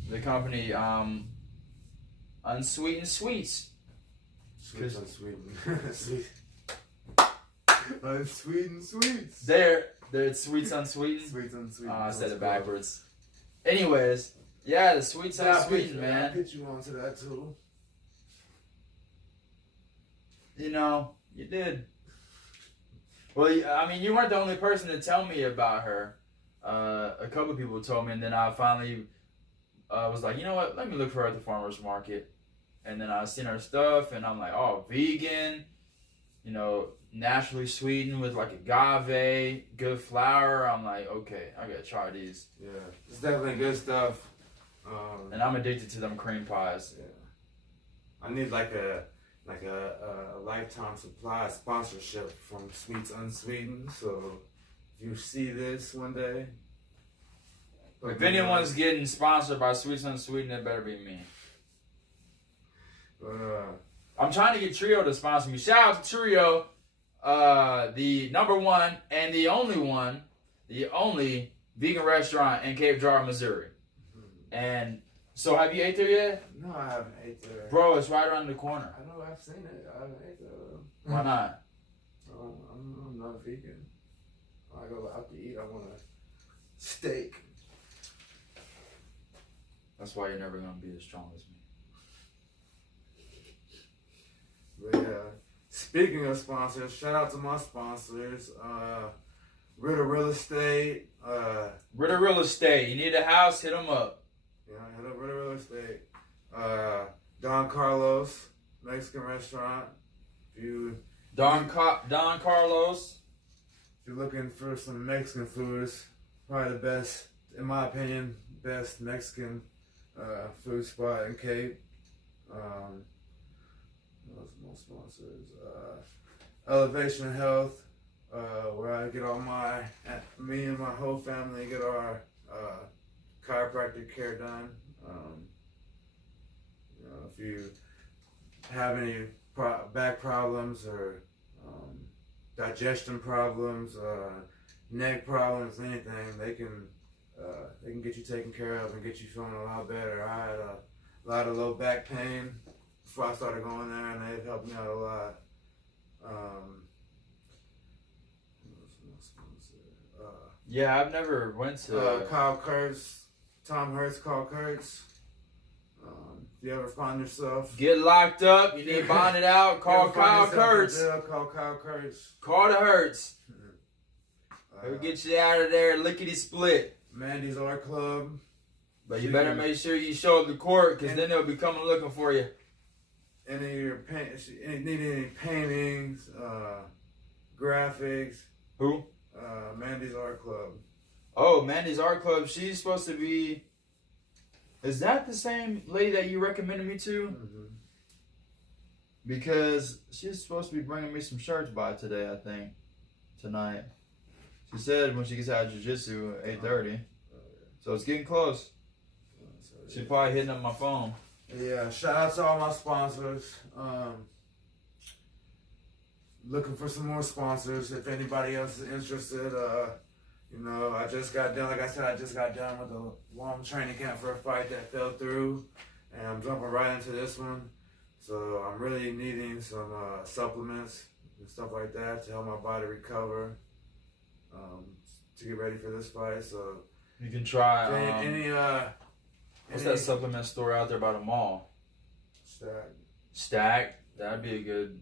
the company Unsweetened Sweets. Sweets unsweetened. Sweet. Unsweetened sweets. They're sweets unsweetened. Sweets unsweetened. I said it backwards. Anyways, yeah, the sweets unsweetened, man. I put you onto that too. You did. Well, I mean, you weren't the only person to tell me about her. A couple people told me, and then I finally was like, you know what? Let me look for her at the farmer's market. And then I seen her stuff, and I'm like, oh, vegan, naturally sweetened with like agave, good flour. I'm like, okay, I gotta try these. Yeah, it's definitely good stuff. And I'm addicted to them cream pies. Yeah, I need like a lifetime supply sponsorship from Sweets Unsweetened. So if you see this one day, if anyone's getting sponsored by Sweets Unsweetened, it better be me. I'm trying to get Trio to sponsor me. Shout out to Trio, the number one and the only vegan restaurant in Cape Girardeau, Missouri. And so, have you ate there yet? No, I haven't ate there. Bro, it's right around the corner. I know, I've seen it. I haven't ate there. Why not? I'm not vegan. When I go out to eat, I want a steak. That's why you're never gonna be as strong as me. But yeah, speaking of sponsors, shout out to my sponsors. Ritter Real Estate. Ritter Real Estate. You need a house? Hit them up. Yeah, hit up Ritter Real Estate. Don Carlos Mexican restaurant. Don Carlos. If you're looking for some Mexican foods, probably the best, in my opinion, best Mexican food spot in Cape. Those more sponsors. Elevation Health, where I get me and my whole family get our chiropractic care done. If you have any back problems or digestion problems, neck problems, anything, they can they can get you taken care of and get you feeling a lot better. I had a lot of low back pain before I started going there, and they've helped me out a lot. Yeah, I've never went to Kyle Kurtz, Tom Hurts, Kyle Kurtz. If you ever find yourself get locked up, you need bonded out, call Kyle Kurtz. Call Kyle Kurtz. Call the Hurts. He'll get you out of there lickety split. Mandy's Art Club. But you better make sure you show up to court, because then they'll be coming looking for you. Need any paintings, graphics. Who? Mandy's Art Club. Oh, Mandy's Art Club. She's supposed to be... Is that the same lady that you recommended me to? Mm-hmm. Because she's supposed to be bringing me some shirts by today, I think. Tonight. She said when she gets out of jiu-jitsu at 8:30. So it's getting close. She's probably hitting up my phone. Yeah, shout out to all my sponsors. Looking for some more sponsors. If anybody else is interested, I just got done. Like I said, I just got done with a long training camp for a fight that fell through, and I'm jumping right into this one. So I'm really needing some supplements and stuff like that to help my body recover, to get ready for this fight. So you can try. What's that any supplement store out there by the mall? Stack. That'd be a good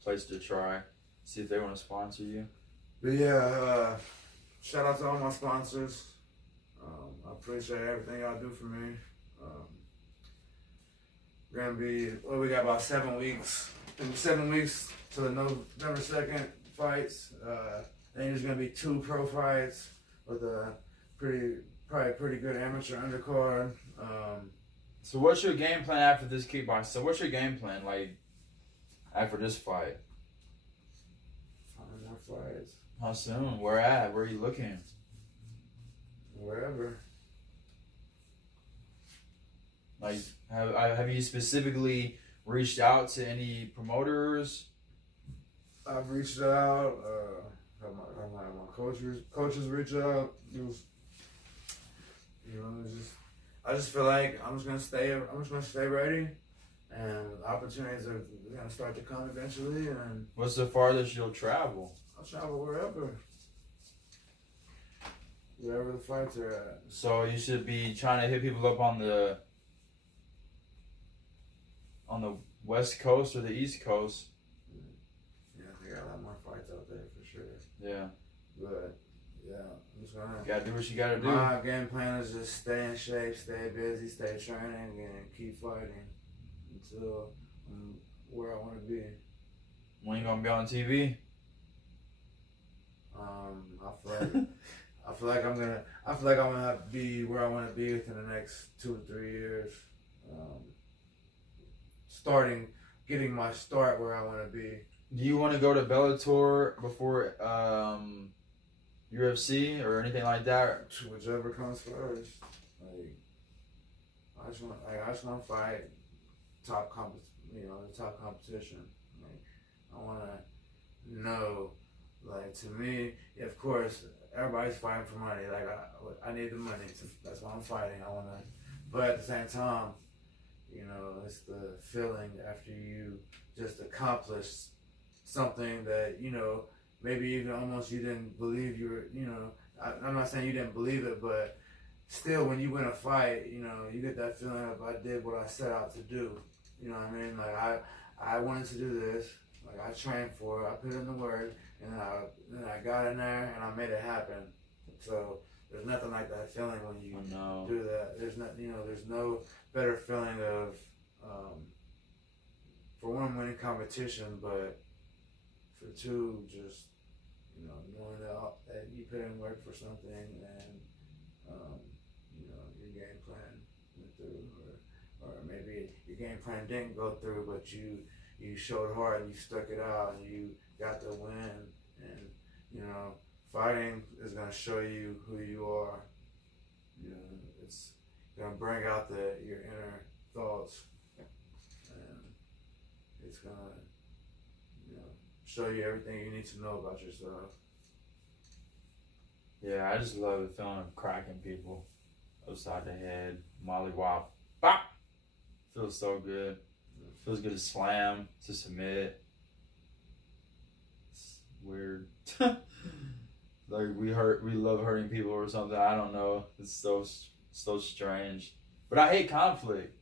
place to try. See if they want to sponsor you. But yeah, shout out to all my sponsors. I appreciate everything y'all do for me. We're gonna be, we got about 7 weeks. In 7 weeks to the November 2nd fights. Then there's gonna be 2 pro fights with a probably pretty good amateur undercard. So what's your game plan after this kickboxing? So what's your game plan like after this fight? 5 more fights. How soon? Where at? Where are you looking? Wherever. Like, have you specifically reached out to any promoters? I've reached out. My coaches reach out. I just feel like I'm just gonna stay ready, and opportunities are gonna start to come eventually. And what's the farthest you'll travel? I'll travel wherever the fights are at. So you should be trying to hit people up on the West Coast or the East Coast. Yeah, they got a lot more fights out there for sure. Yeah. But yeah, I'm just gonna. You gotta do what you gotta do. My game plan is just stay in shape, stay busy, stay training, and keep fighting until I'm where I want to be. When you gonna be on TV? I feel like I'm gonna be where I want to be within the next 2 to 3 years. Getting my start where I want to be. Do you want to go to Bellator before UFC or anything like that? Whichever comes first. Like, I just want to fight the top competition. Like, I want to know. Like, to me, of course, everybody's fighting for money. Like, I need the money. That's why I'm fighting. But at the same time, it's the feeling after you just accomplish something that, maybe even almost you didn't believe you were, I'm not saying you didn't believe it, but still when you win a fight, you get that feeling of I did what I set out to do. You know what I mean? Like, I wanted to do this. Like, I trained for it. I put in the work, and I got in there, and I made it happen. So there's nothing like that feeling when you do that. There's no better feeling of, for one, winning competition, but for two, just knowing that you put in work for something, and your game plan went through, or maybe your game plan didn't go through, but you showed hard and you stuck it out and you got the win, and fighting is gonna show you who you are. It's gonna bring out your inner thoughts, and it's gonna show you everything you need to know about yourself. Yeah, I just love the feeling of cracking people upside the head, mollywop, bop. Feels so good. Feels good to slam, to submit. It's weird. Like we love hurting people or something. I don't know. It's so strange. But I hate conflict.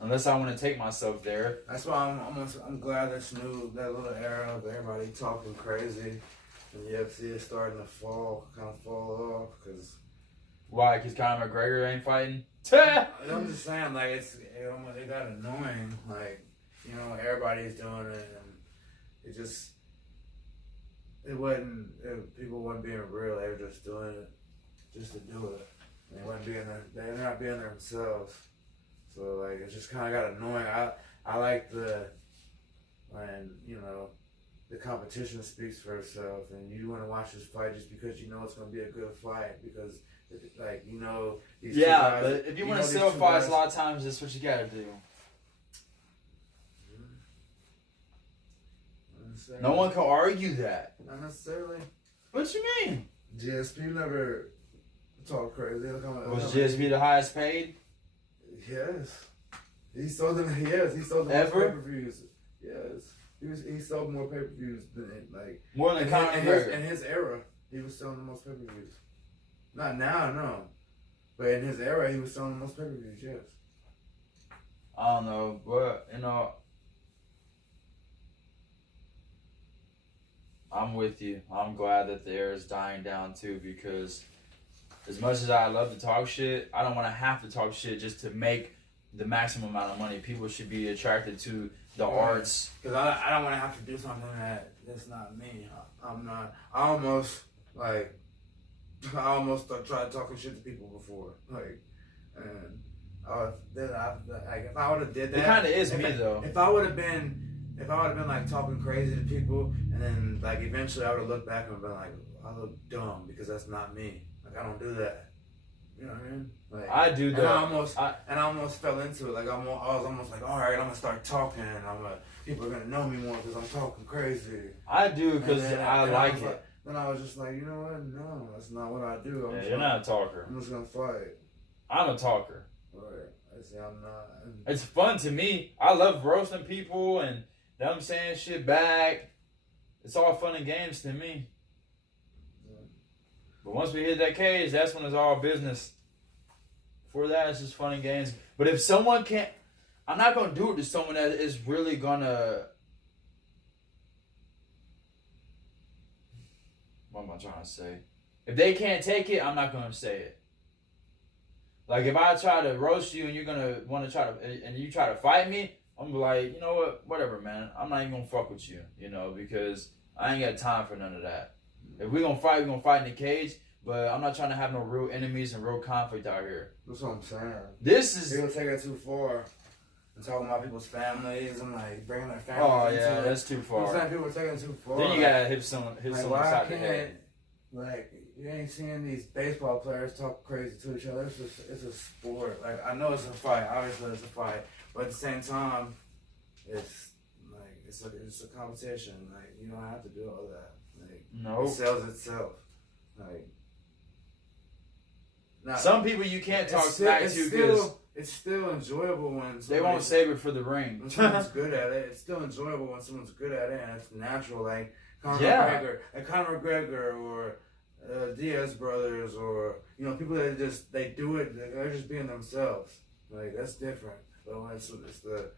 Unless I want to take myself there. That's why I'm glad that little era of everybody talking crazy, and the UFC is starting to fall off. Cause why? Because Conor McGregor ain't fighting. I'm just saying, like it got annoying. Like everybody's doing it, and people wasn't being real. They were just doing it just to do it. They weren't being there. They're not being there themselves. So like it just kind of got annoying. I like when the competition speaks for itself, and you want to watch this fight just because you know it's going to be a good fight because these two guys, but if you want to sell fights, a lot of times that's what you got to do. No one can argue that. Not necessarily. What you mean? GSP never talk crazy. Was GSP the highest paid? Yes. He sold them. Yes, he sold the most pay-per-views. Yes, he sold more pay-per-views than more than Conor McGregor. In his era, he was selling the most pay-per-views. Not now, no. But in his era, he was selling the most pay-per-views. Yes. I don't know, but I'm with you. I'm glad that the era is dying down too, because as much as I love to talk shit, I don't want to have to talk shit just to make the maximum amount of money. People should be attracted to the arts. Because I don't want to have to do something that's not me. I'm not. I almost tried talking shit to people before. And if I would have did that, it kind of is me though. If I would have been like talking crazy to people, and then like eventually I would have looked back and been like, I look dumb because that's not me. Like I don't do that. You know what I mean? Like I do that. And I almost fell into it. Like I was almost like, all right, I'm gonna start talking. People are gonna know me more because I'm talking crazy. I do because I like it. Then I was just like, you know what? No, that's not what I do. You're not a talker. I'm just gonna fight. I'm a talker. Right. I say I'm not. It's fun to me. I love roasting people and them saying shit back. It's all fun and games to me. But once we hit that cage, that's when it's all business. Before that, it's just fun and games. But if someone can't, I'm not going to do it to someone that is really going to, what am I trying to say? If they can't take it, I'm not going to say it. Like if I try to roast you and you're going to want to try to, and you try to fight me, I'm going to be like, you know what, whatever, man. I'm not even going to fuck with you, because I ain't got time for none of that. If we're going to fight in the cage, but I'm not trying to have no real enemies and real conflict out here. That's what I'm saying. This is... People take it too far. And talking about people's families and like bringing their families into it. That's too far. I'm saying people are taking it too far. Then you got to hit someone inside the head. Like, you ain't seeing these baseball players talk crazy to each other. It's a sport. Like, I know it's a fight. Obviously it's a fight. But at the same time, it's a competition. Like, you don't have to do all that. Like, no. It sells itself. Like, some people you can't talk smack to because it's still enjoyable when they won't save it for the ring. When someone's good at it, it's still enjoyable when someone's good at it, and it's natural. Like Conor McGregor or Diaz brothers, or people that they do it. They're just being themselves. Like that's different. But when it's the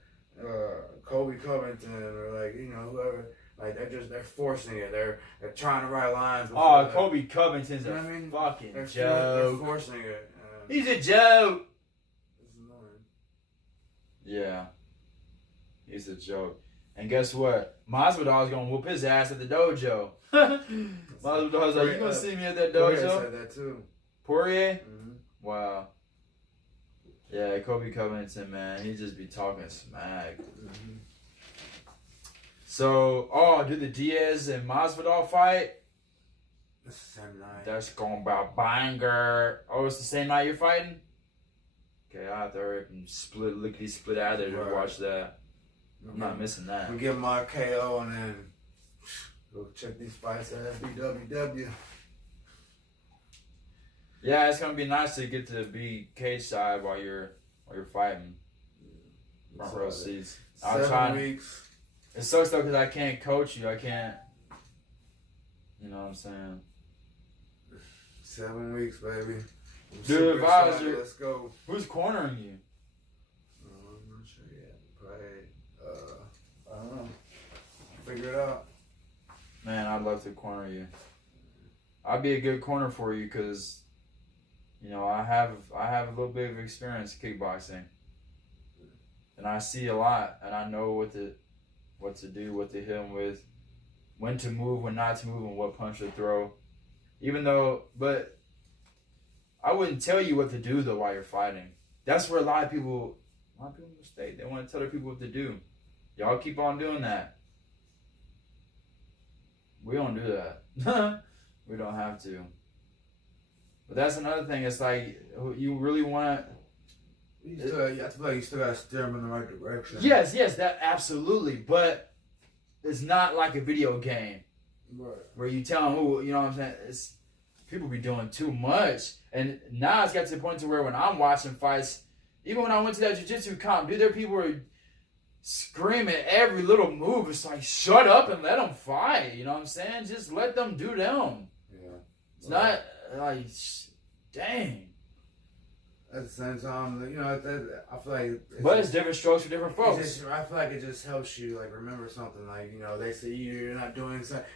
Kobe Covington or whoever. Like they're forcing it. They're trying to write lines. Kobe Covington's a fucking joke. They're forcing it. He's a joke. It's annoying. Yeah, he's a joke. And guess what? Masvidal's gonna whoop his ass at the dojo. Masvidal's like, you gonna see me at that dojo? Poirier said that too. Poirier? Mm-hmm. Wow. Yeah, Kobe Covington, man, he just be talking smack. Mm-hmm. So, do the Diaz and Masvidal fight? It's the same night. That's going to be a banger. Oh, it's the same night you're fighting? Okay, I'll have to hurry up and split out of there to watch that. I'm not missing that. We get my KO and then Go check these fights at BWW. Yeah, it's gonna be nice to get to be cage side while you're fighting. Front row seats. 7 weeks. It sucks though because I can't coach you. I can't. You know what I'm saying? 7 weeks, baby. Dude, advisor. Let's go. Who's cornering you? I'm not sure yet. Probably. I don't know. Figure it out. Man, I'd love to corner you. I'd be a good corner for you because, you know, I have a little bit of experience kickboxing, and I see a lot, and I know what to do, what to hit him with, when to move, when not to move, and what punch to throw. But I wouldn't tell you what to do though while you're fighting. That's where a lot of people mistake. They want to tell other people what to do. Y'all keep on doing that. We don't do that. We don't have to. But that's another thing. It's like you really want. I feel like you still gotta steer them in the right direction. Yes, that absolutely. But it's not like a video game, right, where you tell them who. You know what I'm saying? It's people be doing too much, and now it's got to the point to where when I'm watching fights, even when I went to that jiu-jitsu comp, dude, there are people who are screaming every little move. It's like, shut up and let them fight. You know what I'm saying? Just let them do them. Yeah. It's not like, dang. At the same time, you know, I feel like. But it's different strokes for different folks. I feel like it just helps you, like, remember something. Like, you know, they see you're not doing something.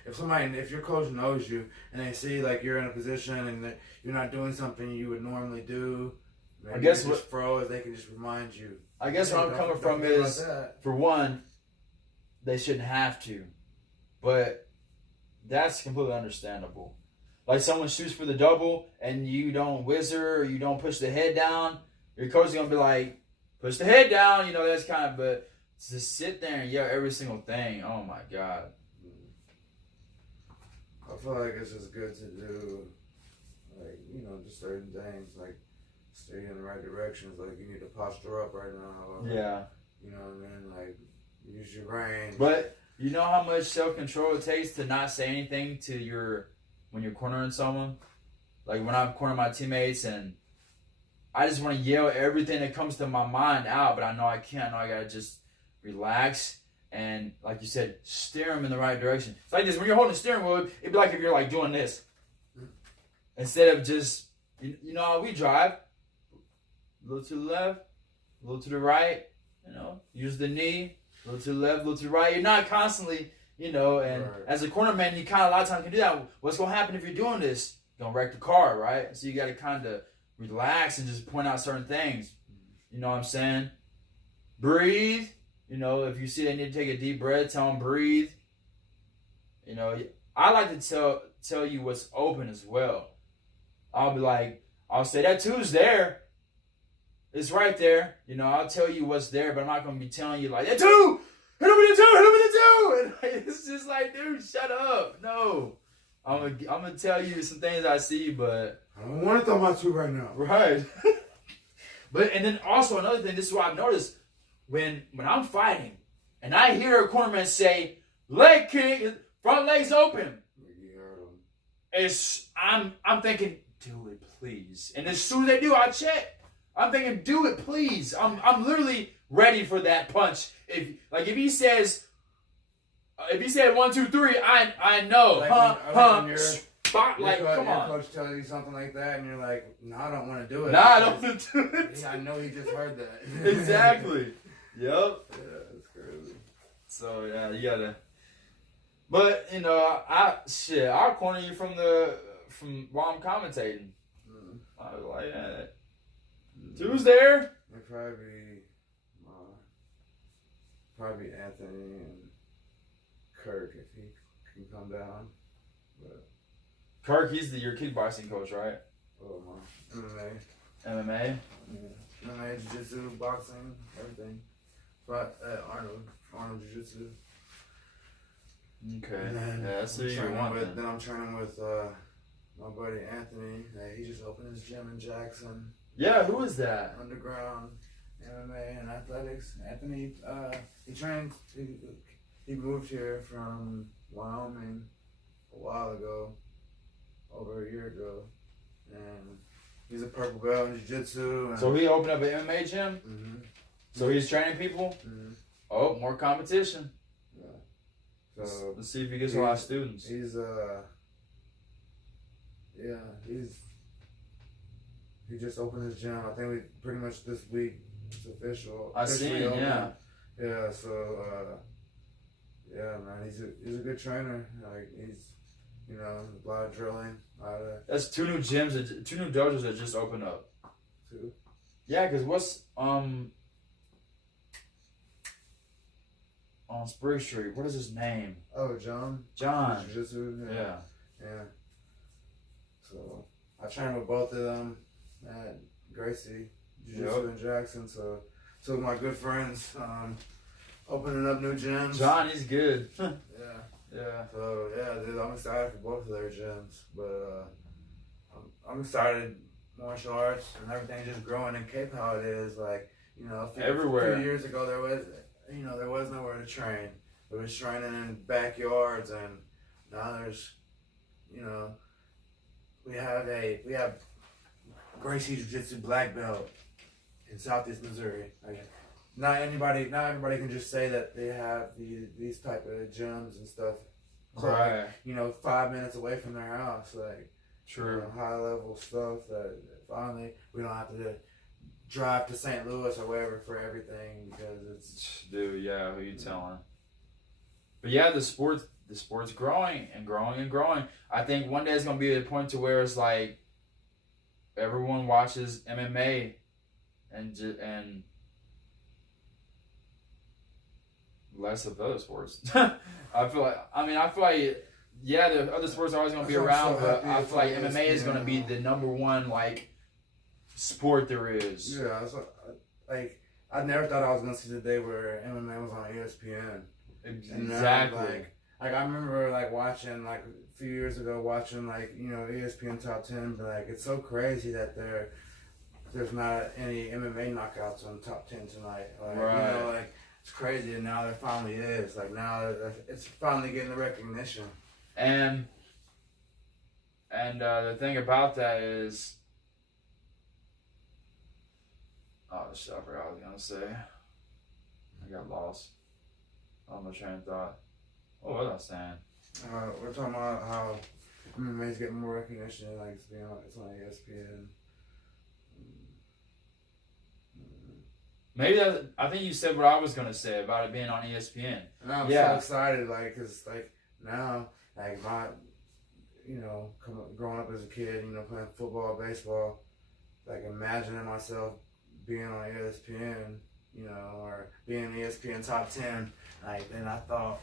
If your coach knows you and they see, like, you're in a position and that you're not doing something you would normally do, I guess just froze, they can just remind you. I guess where I'm coming from is, for one, they shouldn't have to. But that's completely understandable. Like someone shoots for the double and you don't whizzer or you don't push the head down, your coach is going to be like, push the head down. You know, that's kind of, but to sit there and yell every single thing, oh my God. I feel like it's just good to do, like, you know, just certain things, like, stay in the right directions. Like, you need to posture up right now. Or, yeah. You know what I mean? Like, use your range. But you know how much self-control it takes to not say anything to when you're cornering someone? Like when I'm cornering my teammates and I just want to yell everything that comes to my mind out, but I know I can't. I know I got to just relax and, like you said, steer them in the right direction. It's like this. When you're holding the steering wheel, it'd be like if you're like doing this. Instead of just, you know how we drive. A little to the left, a little to the right, you know, use the knee, a little to the left, a little to the right. You're not constantly, you know, and right. As a cornerman, you kind of a lot of times can do that. What's going to happen if you're doing this? You're going to wreck the car, right? So you got to kind of relax and just point out certain things. You know what I'm saying? Breathe. You know, if you see they need to take a deep breath, tell them breathe. You know, I like to tell you what's open as well. I'll say that two's there. It's right there. You know, I'll tell you what's there, but I'm not going to be telling you like, that two! Hit him with the two! Hit him with the two! And like, it's just like, dude, shut up. No. I'm gonna tell you some things I see, but... I don't want to throw my two right now. Right. And then also another thing, this is what I've noticed. When I'm fighting, and I hear a cornerman say, leg kick, front leg's open. I'm thinking, do it, please. And as soon as they do, I check. I'm thinking, do it, please. I'm literally ready for that punch. If he said 1, 2, 3, I know. Like Spot, like, come on. Your coach telling you something like that, and you're like, no, I don't want to do it. Nah, I don't want to do it. I know he just heard that. Exactly. Yep. Yeah, that's crazy. So yeah, you gotta. But you know, I'll corner you from while I'm commentating. I was like, yeah. Two's there. It'd probably Anthony and Kirk if he can come down. But Kirk, he's your kickboxing coach, right? oh my, MMA. MMA. Yeah. MMA, jiu-jitsu, boxing, everything. But Arnold jiu-jitsu. Okay. And then Yeah, that's who you want. Then I'm training with my buddy Anthony. He just opened his gym in Jackson. Yeah, who is that? Underground MMA and athletics. Anthony, he trains. he moved here from Wyoming a while ago, over a year ago, and he's a purple belt in jiu-jitsu. So he opened up an MMA gym? Mm-hmm. So he's training people? Mm-hmm. Oh, more competition. Yeah. So let's see if he gets a lot of students. He just opened his gym. I think we pretty much this week it's official. I seen, yeah. Yeah, so yeah, man, he's a good trainer. Like he's, you know, a lot of drilling, a lot of. That's two new gyms, two new dojos that just opened up. Two. Yeah, cause what's on Spring Street? What is his name? Oh, John. John. Jiu-jitsu. Yeah. Yeah. So I trained with both of them at Gracie Jiu-Jitsu in Jackson. So two of my good friends opening up new gyms. John, he's good. Yeah. Yeah. So yeah, dude, I'm excited for both of their gyms, but I'm excited. Martial arts and everything just growing in Cape how it is. Like, you know, everywhere. A few years ago there was nowhere to train. There was training in backyards, and now there's, you know, we have Gracie Jiu-Jitsu black belt in Southeast Missouri. Like, not everybody can just say that they have these type of gyms and stuff. Right. Like, you know, 5 minutes away from their house, like. True. You know, high level stuff that finally we don't have to drive to St. Louis or wherever for everything because it's. Dude, yeah, who you telling? But yeah, the sport's growing and growing and growing. I think one day it's gonna be at a point to where it's like everyone watches MMA and less of other sports. I feel like yeah, the other sports are always going to be around, but I feel like MMA is going to be the number one, like, sport there is. Yeah, like, I never thought I was going to see the day where MMA was on ESPN. Exactly. Now, like, I remember, like, watching, like, a few years ago, watching, like, you know, ESPN Top 10, but, like, it's so crazy that there's not any MMA knockouts on Top 10 tonight. Like, right. You know, like, it's crazy, and now there finally is. Like, now it's finally getting the recognition. And the thing about that is, oh shit, I forgot what I was gonna say. I got lost on my train of thought. What was I saying? We're talking about how MMA's getting more recognition. Like it's on ESPN. Maybe I think you said what I was gonna say about it being on ESPN. And I'm so excited, like, cause like now. Like you know, growing up as a kid, you know, playing football, baseball, like imagining myself being on ESPN, you know, or being ESPN Top 10. Like, then I thought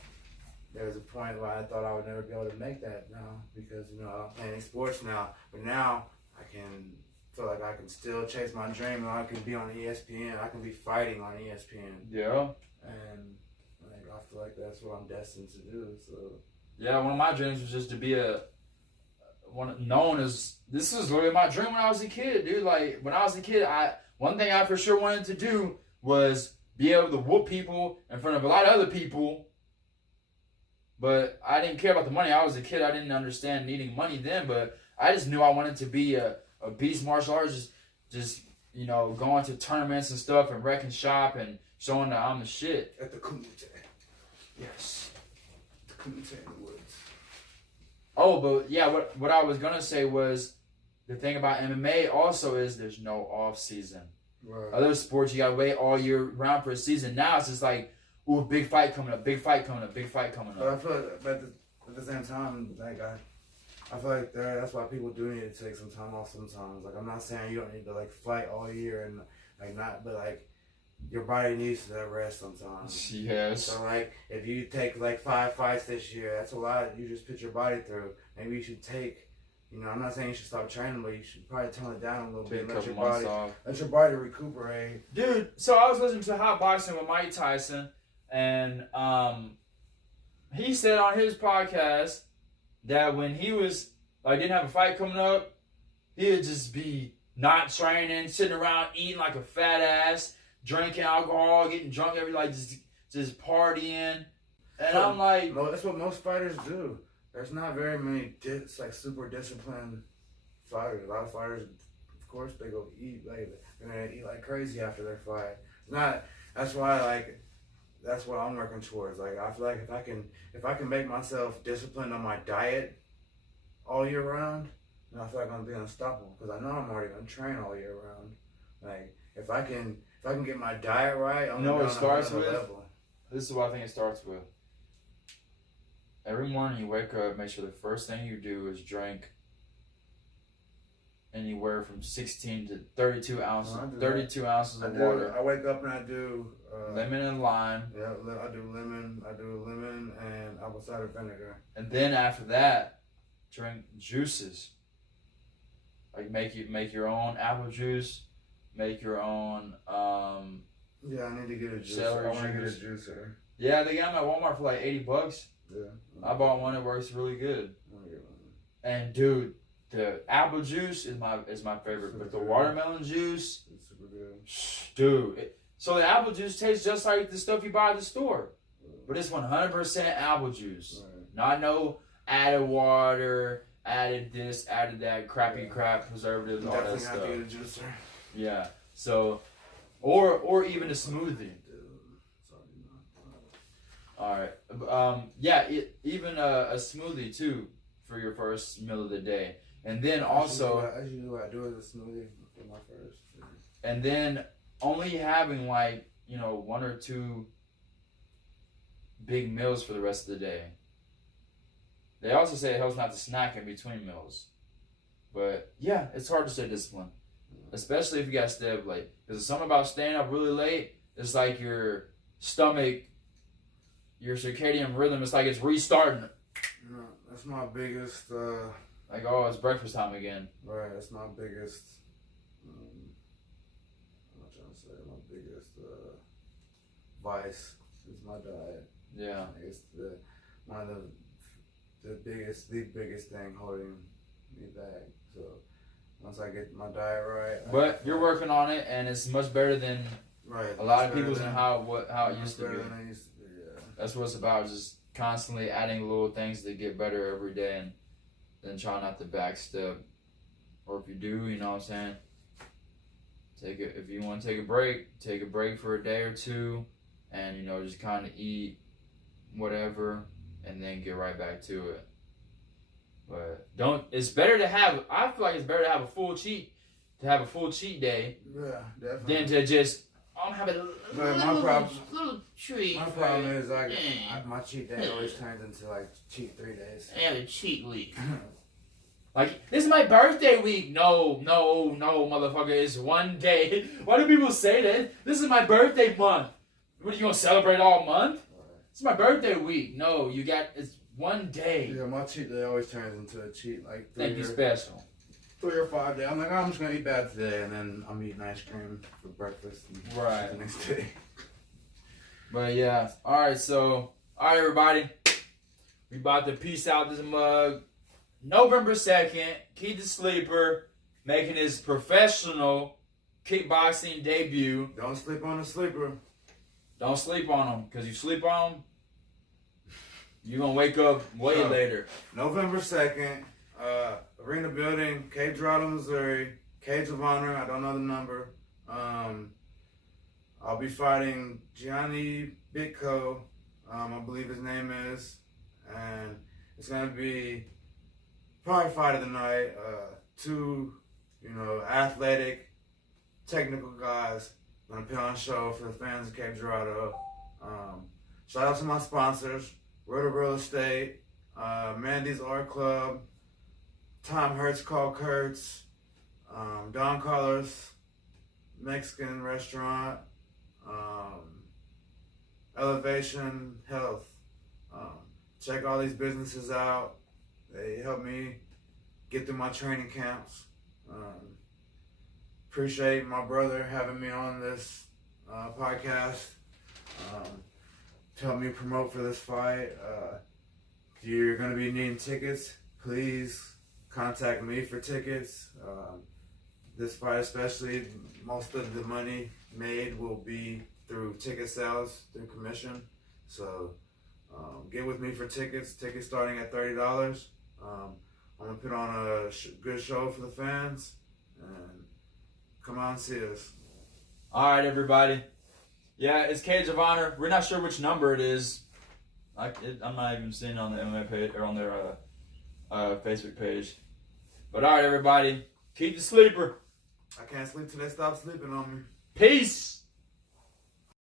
there was a point where I thought I would never be able to make that now because, you know, I'm playing sports now. But now I can feel like I can still chase my dream and I can be on ESPN. I can be fighting on ESPN. Yeah. And like I feel like that's what I'm destined to do. So. Yeah, one of my dreams was just to be known as. This was literally my dream when I was a kid, dude. Like when I was a kid, one thing I for sure wanted to do was be able to whoop people in front of a lot of other people. But I didn't care about the money. I was a kid. I didn't understand needing money then. But I just knew I wanted to be a beast martial artist. Just you know, going to tournaments and stuff and wrecking shop and showing that I'm the shit. At the Kumite. Yes. In the woods. Oh, but yeah, what I was gonna say was the thing about MMA also is there's no off season. Right. Other sports you gotta wait all year round for a season. Now it's just like, ooh, big fight coming up, big fight coming up, big fight coming But I up. feel like, at the same time, like I feel like that's why people do need to take some time off sometimes. Like I'm not saying you don't need to like fight all year and like not, but like. Your body needs that rest sometimes. Yes. So like, if you take like 5 fights this year, that's a lot. You just put your body through. Maybe you should take. You know, I'm not saying you should stop training, but you should probably tone it down a little bit. Let your body recuperate. Dude, so I was listening to Hot Boxing with Mike Tyson, and he said on his podcast that when he was like didn't have a fight coming up, he'd just be not training, sitting around eating like a fat ass. Drinking alcohol, getting drunk just partying. And I'm like, that's what most fighters do. There's not very many super disciplined fighters. A lot of fighters, of course, they go eat they're gonna eat like crazy after their fight. That's why that's what I'm working towards. Like I feel like if I can make myself disciplined on my diet all year round, then I feel like I'm gonna be unstoppable because I know I'm already gonna train all year round. Like if I can get my diet right, I'm what it starts on with? level. This is what I think it starts with. Every morning you wake up, make sure the first thing you do is drink anywhere from 16 to 32 ounces, of water. I wake up and I do lemon and lime. Yeah, I do lemon. And apple cider vinegar. And then after that, drink juices. Like make your own apple juice, make your own. Yeah, I need to get a juicer. I want to get a juicer. Yeah, they got them at Walmart for like $80. Yeah. I bought one. It works really good. And dude, the apple juice is my favorite, but the watermelon juice, it's super good. Dude. So the apple juice tastes just like the stuff you buy at the store, but it's 100% apple juice. Right. Not no added water, added this, added that, crappy crap, preservatives, all that stuff. Definitely have to get a juicer. Yeah. So, or even a smoothie. All right. Even a smoothie too for your first meal of the day, and then also. That's usually what I do is a smoothie for my first. And then only having 1 or 2 big meals for the rest of the day. They also say it helps not to snack in between meals, but yeah, it's hard to stay disciplined, especially if you got to stay up late. Because there's something about staying up really late. It's like your stomach. Your circadian rhythm, it's like it's restarting. That's my biggest. It's breakfast time again. Right, that's my biggest. I'm trying to say my biggest vice is my diet. Yeah, it's one of the biggest thing holding me back. So once I get my diet right. But you're working on it, and it's much better than a lot of people's and how it used to be. That's what it's about, just constantly adding little things that get better every day and then try not to backstep. Or if you do, you know what I'm saying? If you want to take a break for a day or two and, just kind of eat whatever and then get right back to it. But I feel like it's better to have a full cheat day than to just, I'm having a little treat. My problem is my cheat day always turns into cheat 3 days. I have a cheat week. This is my birthday week. No, motherfucker. It's one day. Why do people say that? This is my birthday month. What, you gonna celebrate all month? It's my birthday week. No, it's one day. Yeah, my cheat day always turns into a cheat Thank you special. 3 or 5 days. I'm like, I'm just gonna eat bad today, and then I'm eating ice cream for breakfast. Right. The next day. But yeah, all right, everybody, we about to peace out this mug. November 2nd, Keyth the Sleeper making his professional kickboxing debut. Don't sleep on the sleeper. Don't sleep on him, because you sleep on him, you're gonna wake up way later. November 2nd. Arena building, Keyth Dawson, Missouri, Cage of Honor, I don't know the number. I'll be fighting Gianni Bitco, I believe his name is, and it's going to be probably fight of the night. 2, athletic, technical guys going to put on a show for the fans of Cape Girardeau. Shout out to my sponsors, Roto Real Estate, Mandy's Art Club, Tom Hertz Call Kurtz, Don Carlos Mexican Restaurant, Elevation Health. Check all these businesses out. They help me get through my training camps. Appreciate my brother having me on this podcast to help me promote for this fight. If you're going to be needing tickets, please contact me for tickets. This fight especially, most of the money made will be through ticket sales, through commission. So Get with me for tickets. Tickets starting at $30. I'm gonna put on a good show for the fans, and come out and see us. All right, everybody. Yeah, it's Cage of Honor. We're not sure which number it is. I'm not even seeing it on the MMA page or on their Facebook page. But all right, everybody. Keep the sleeper. I can't sleep till they stop sleeping on me. Peace.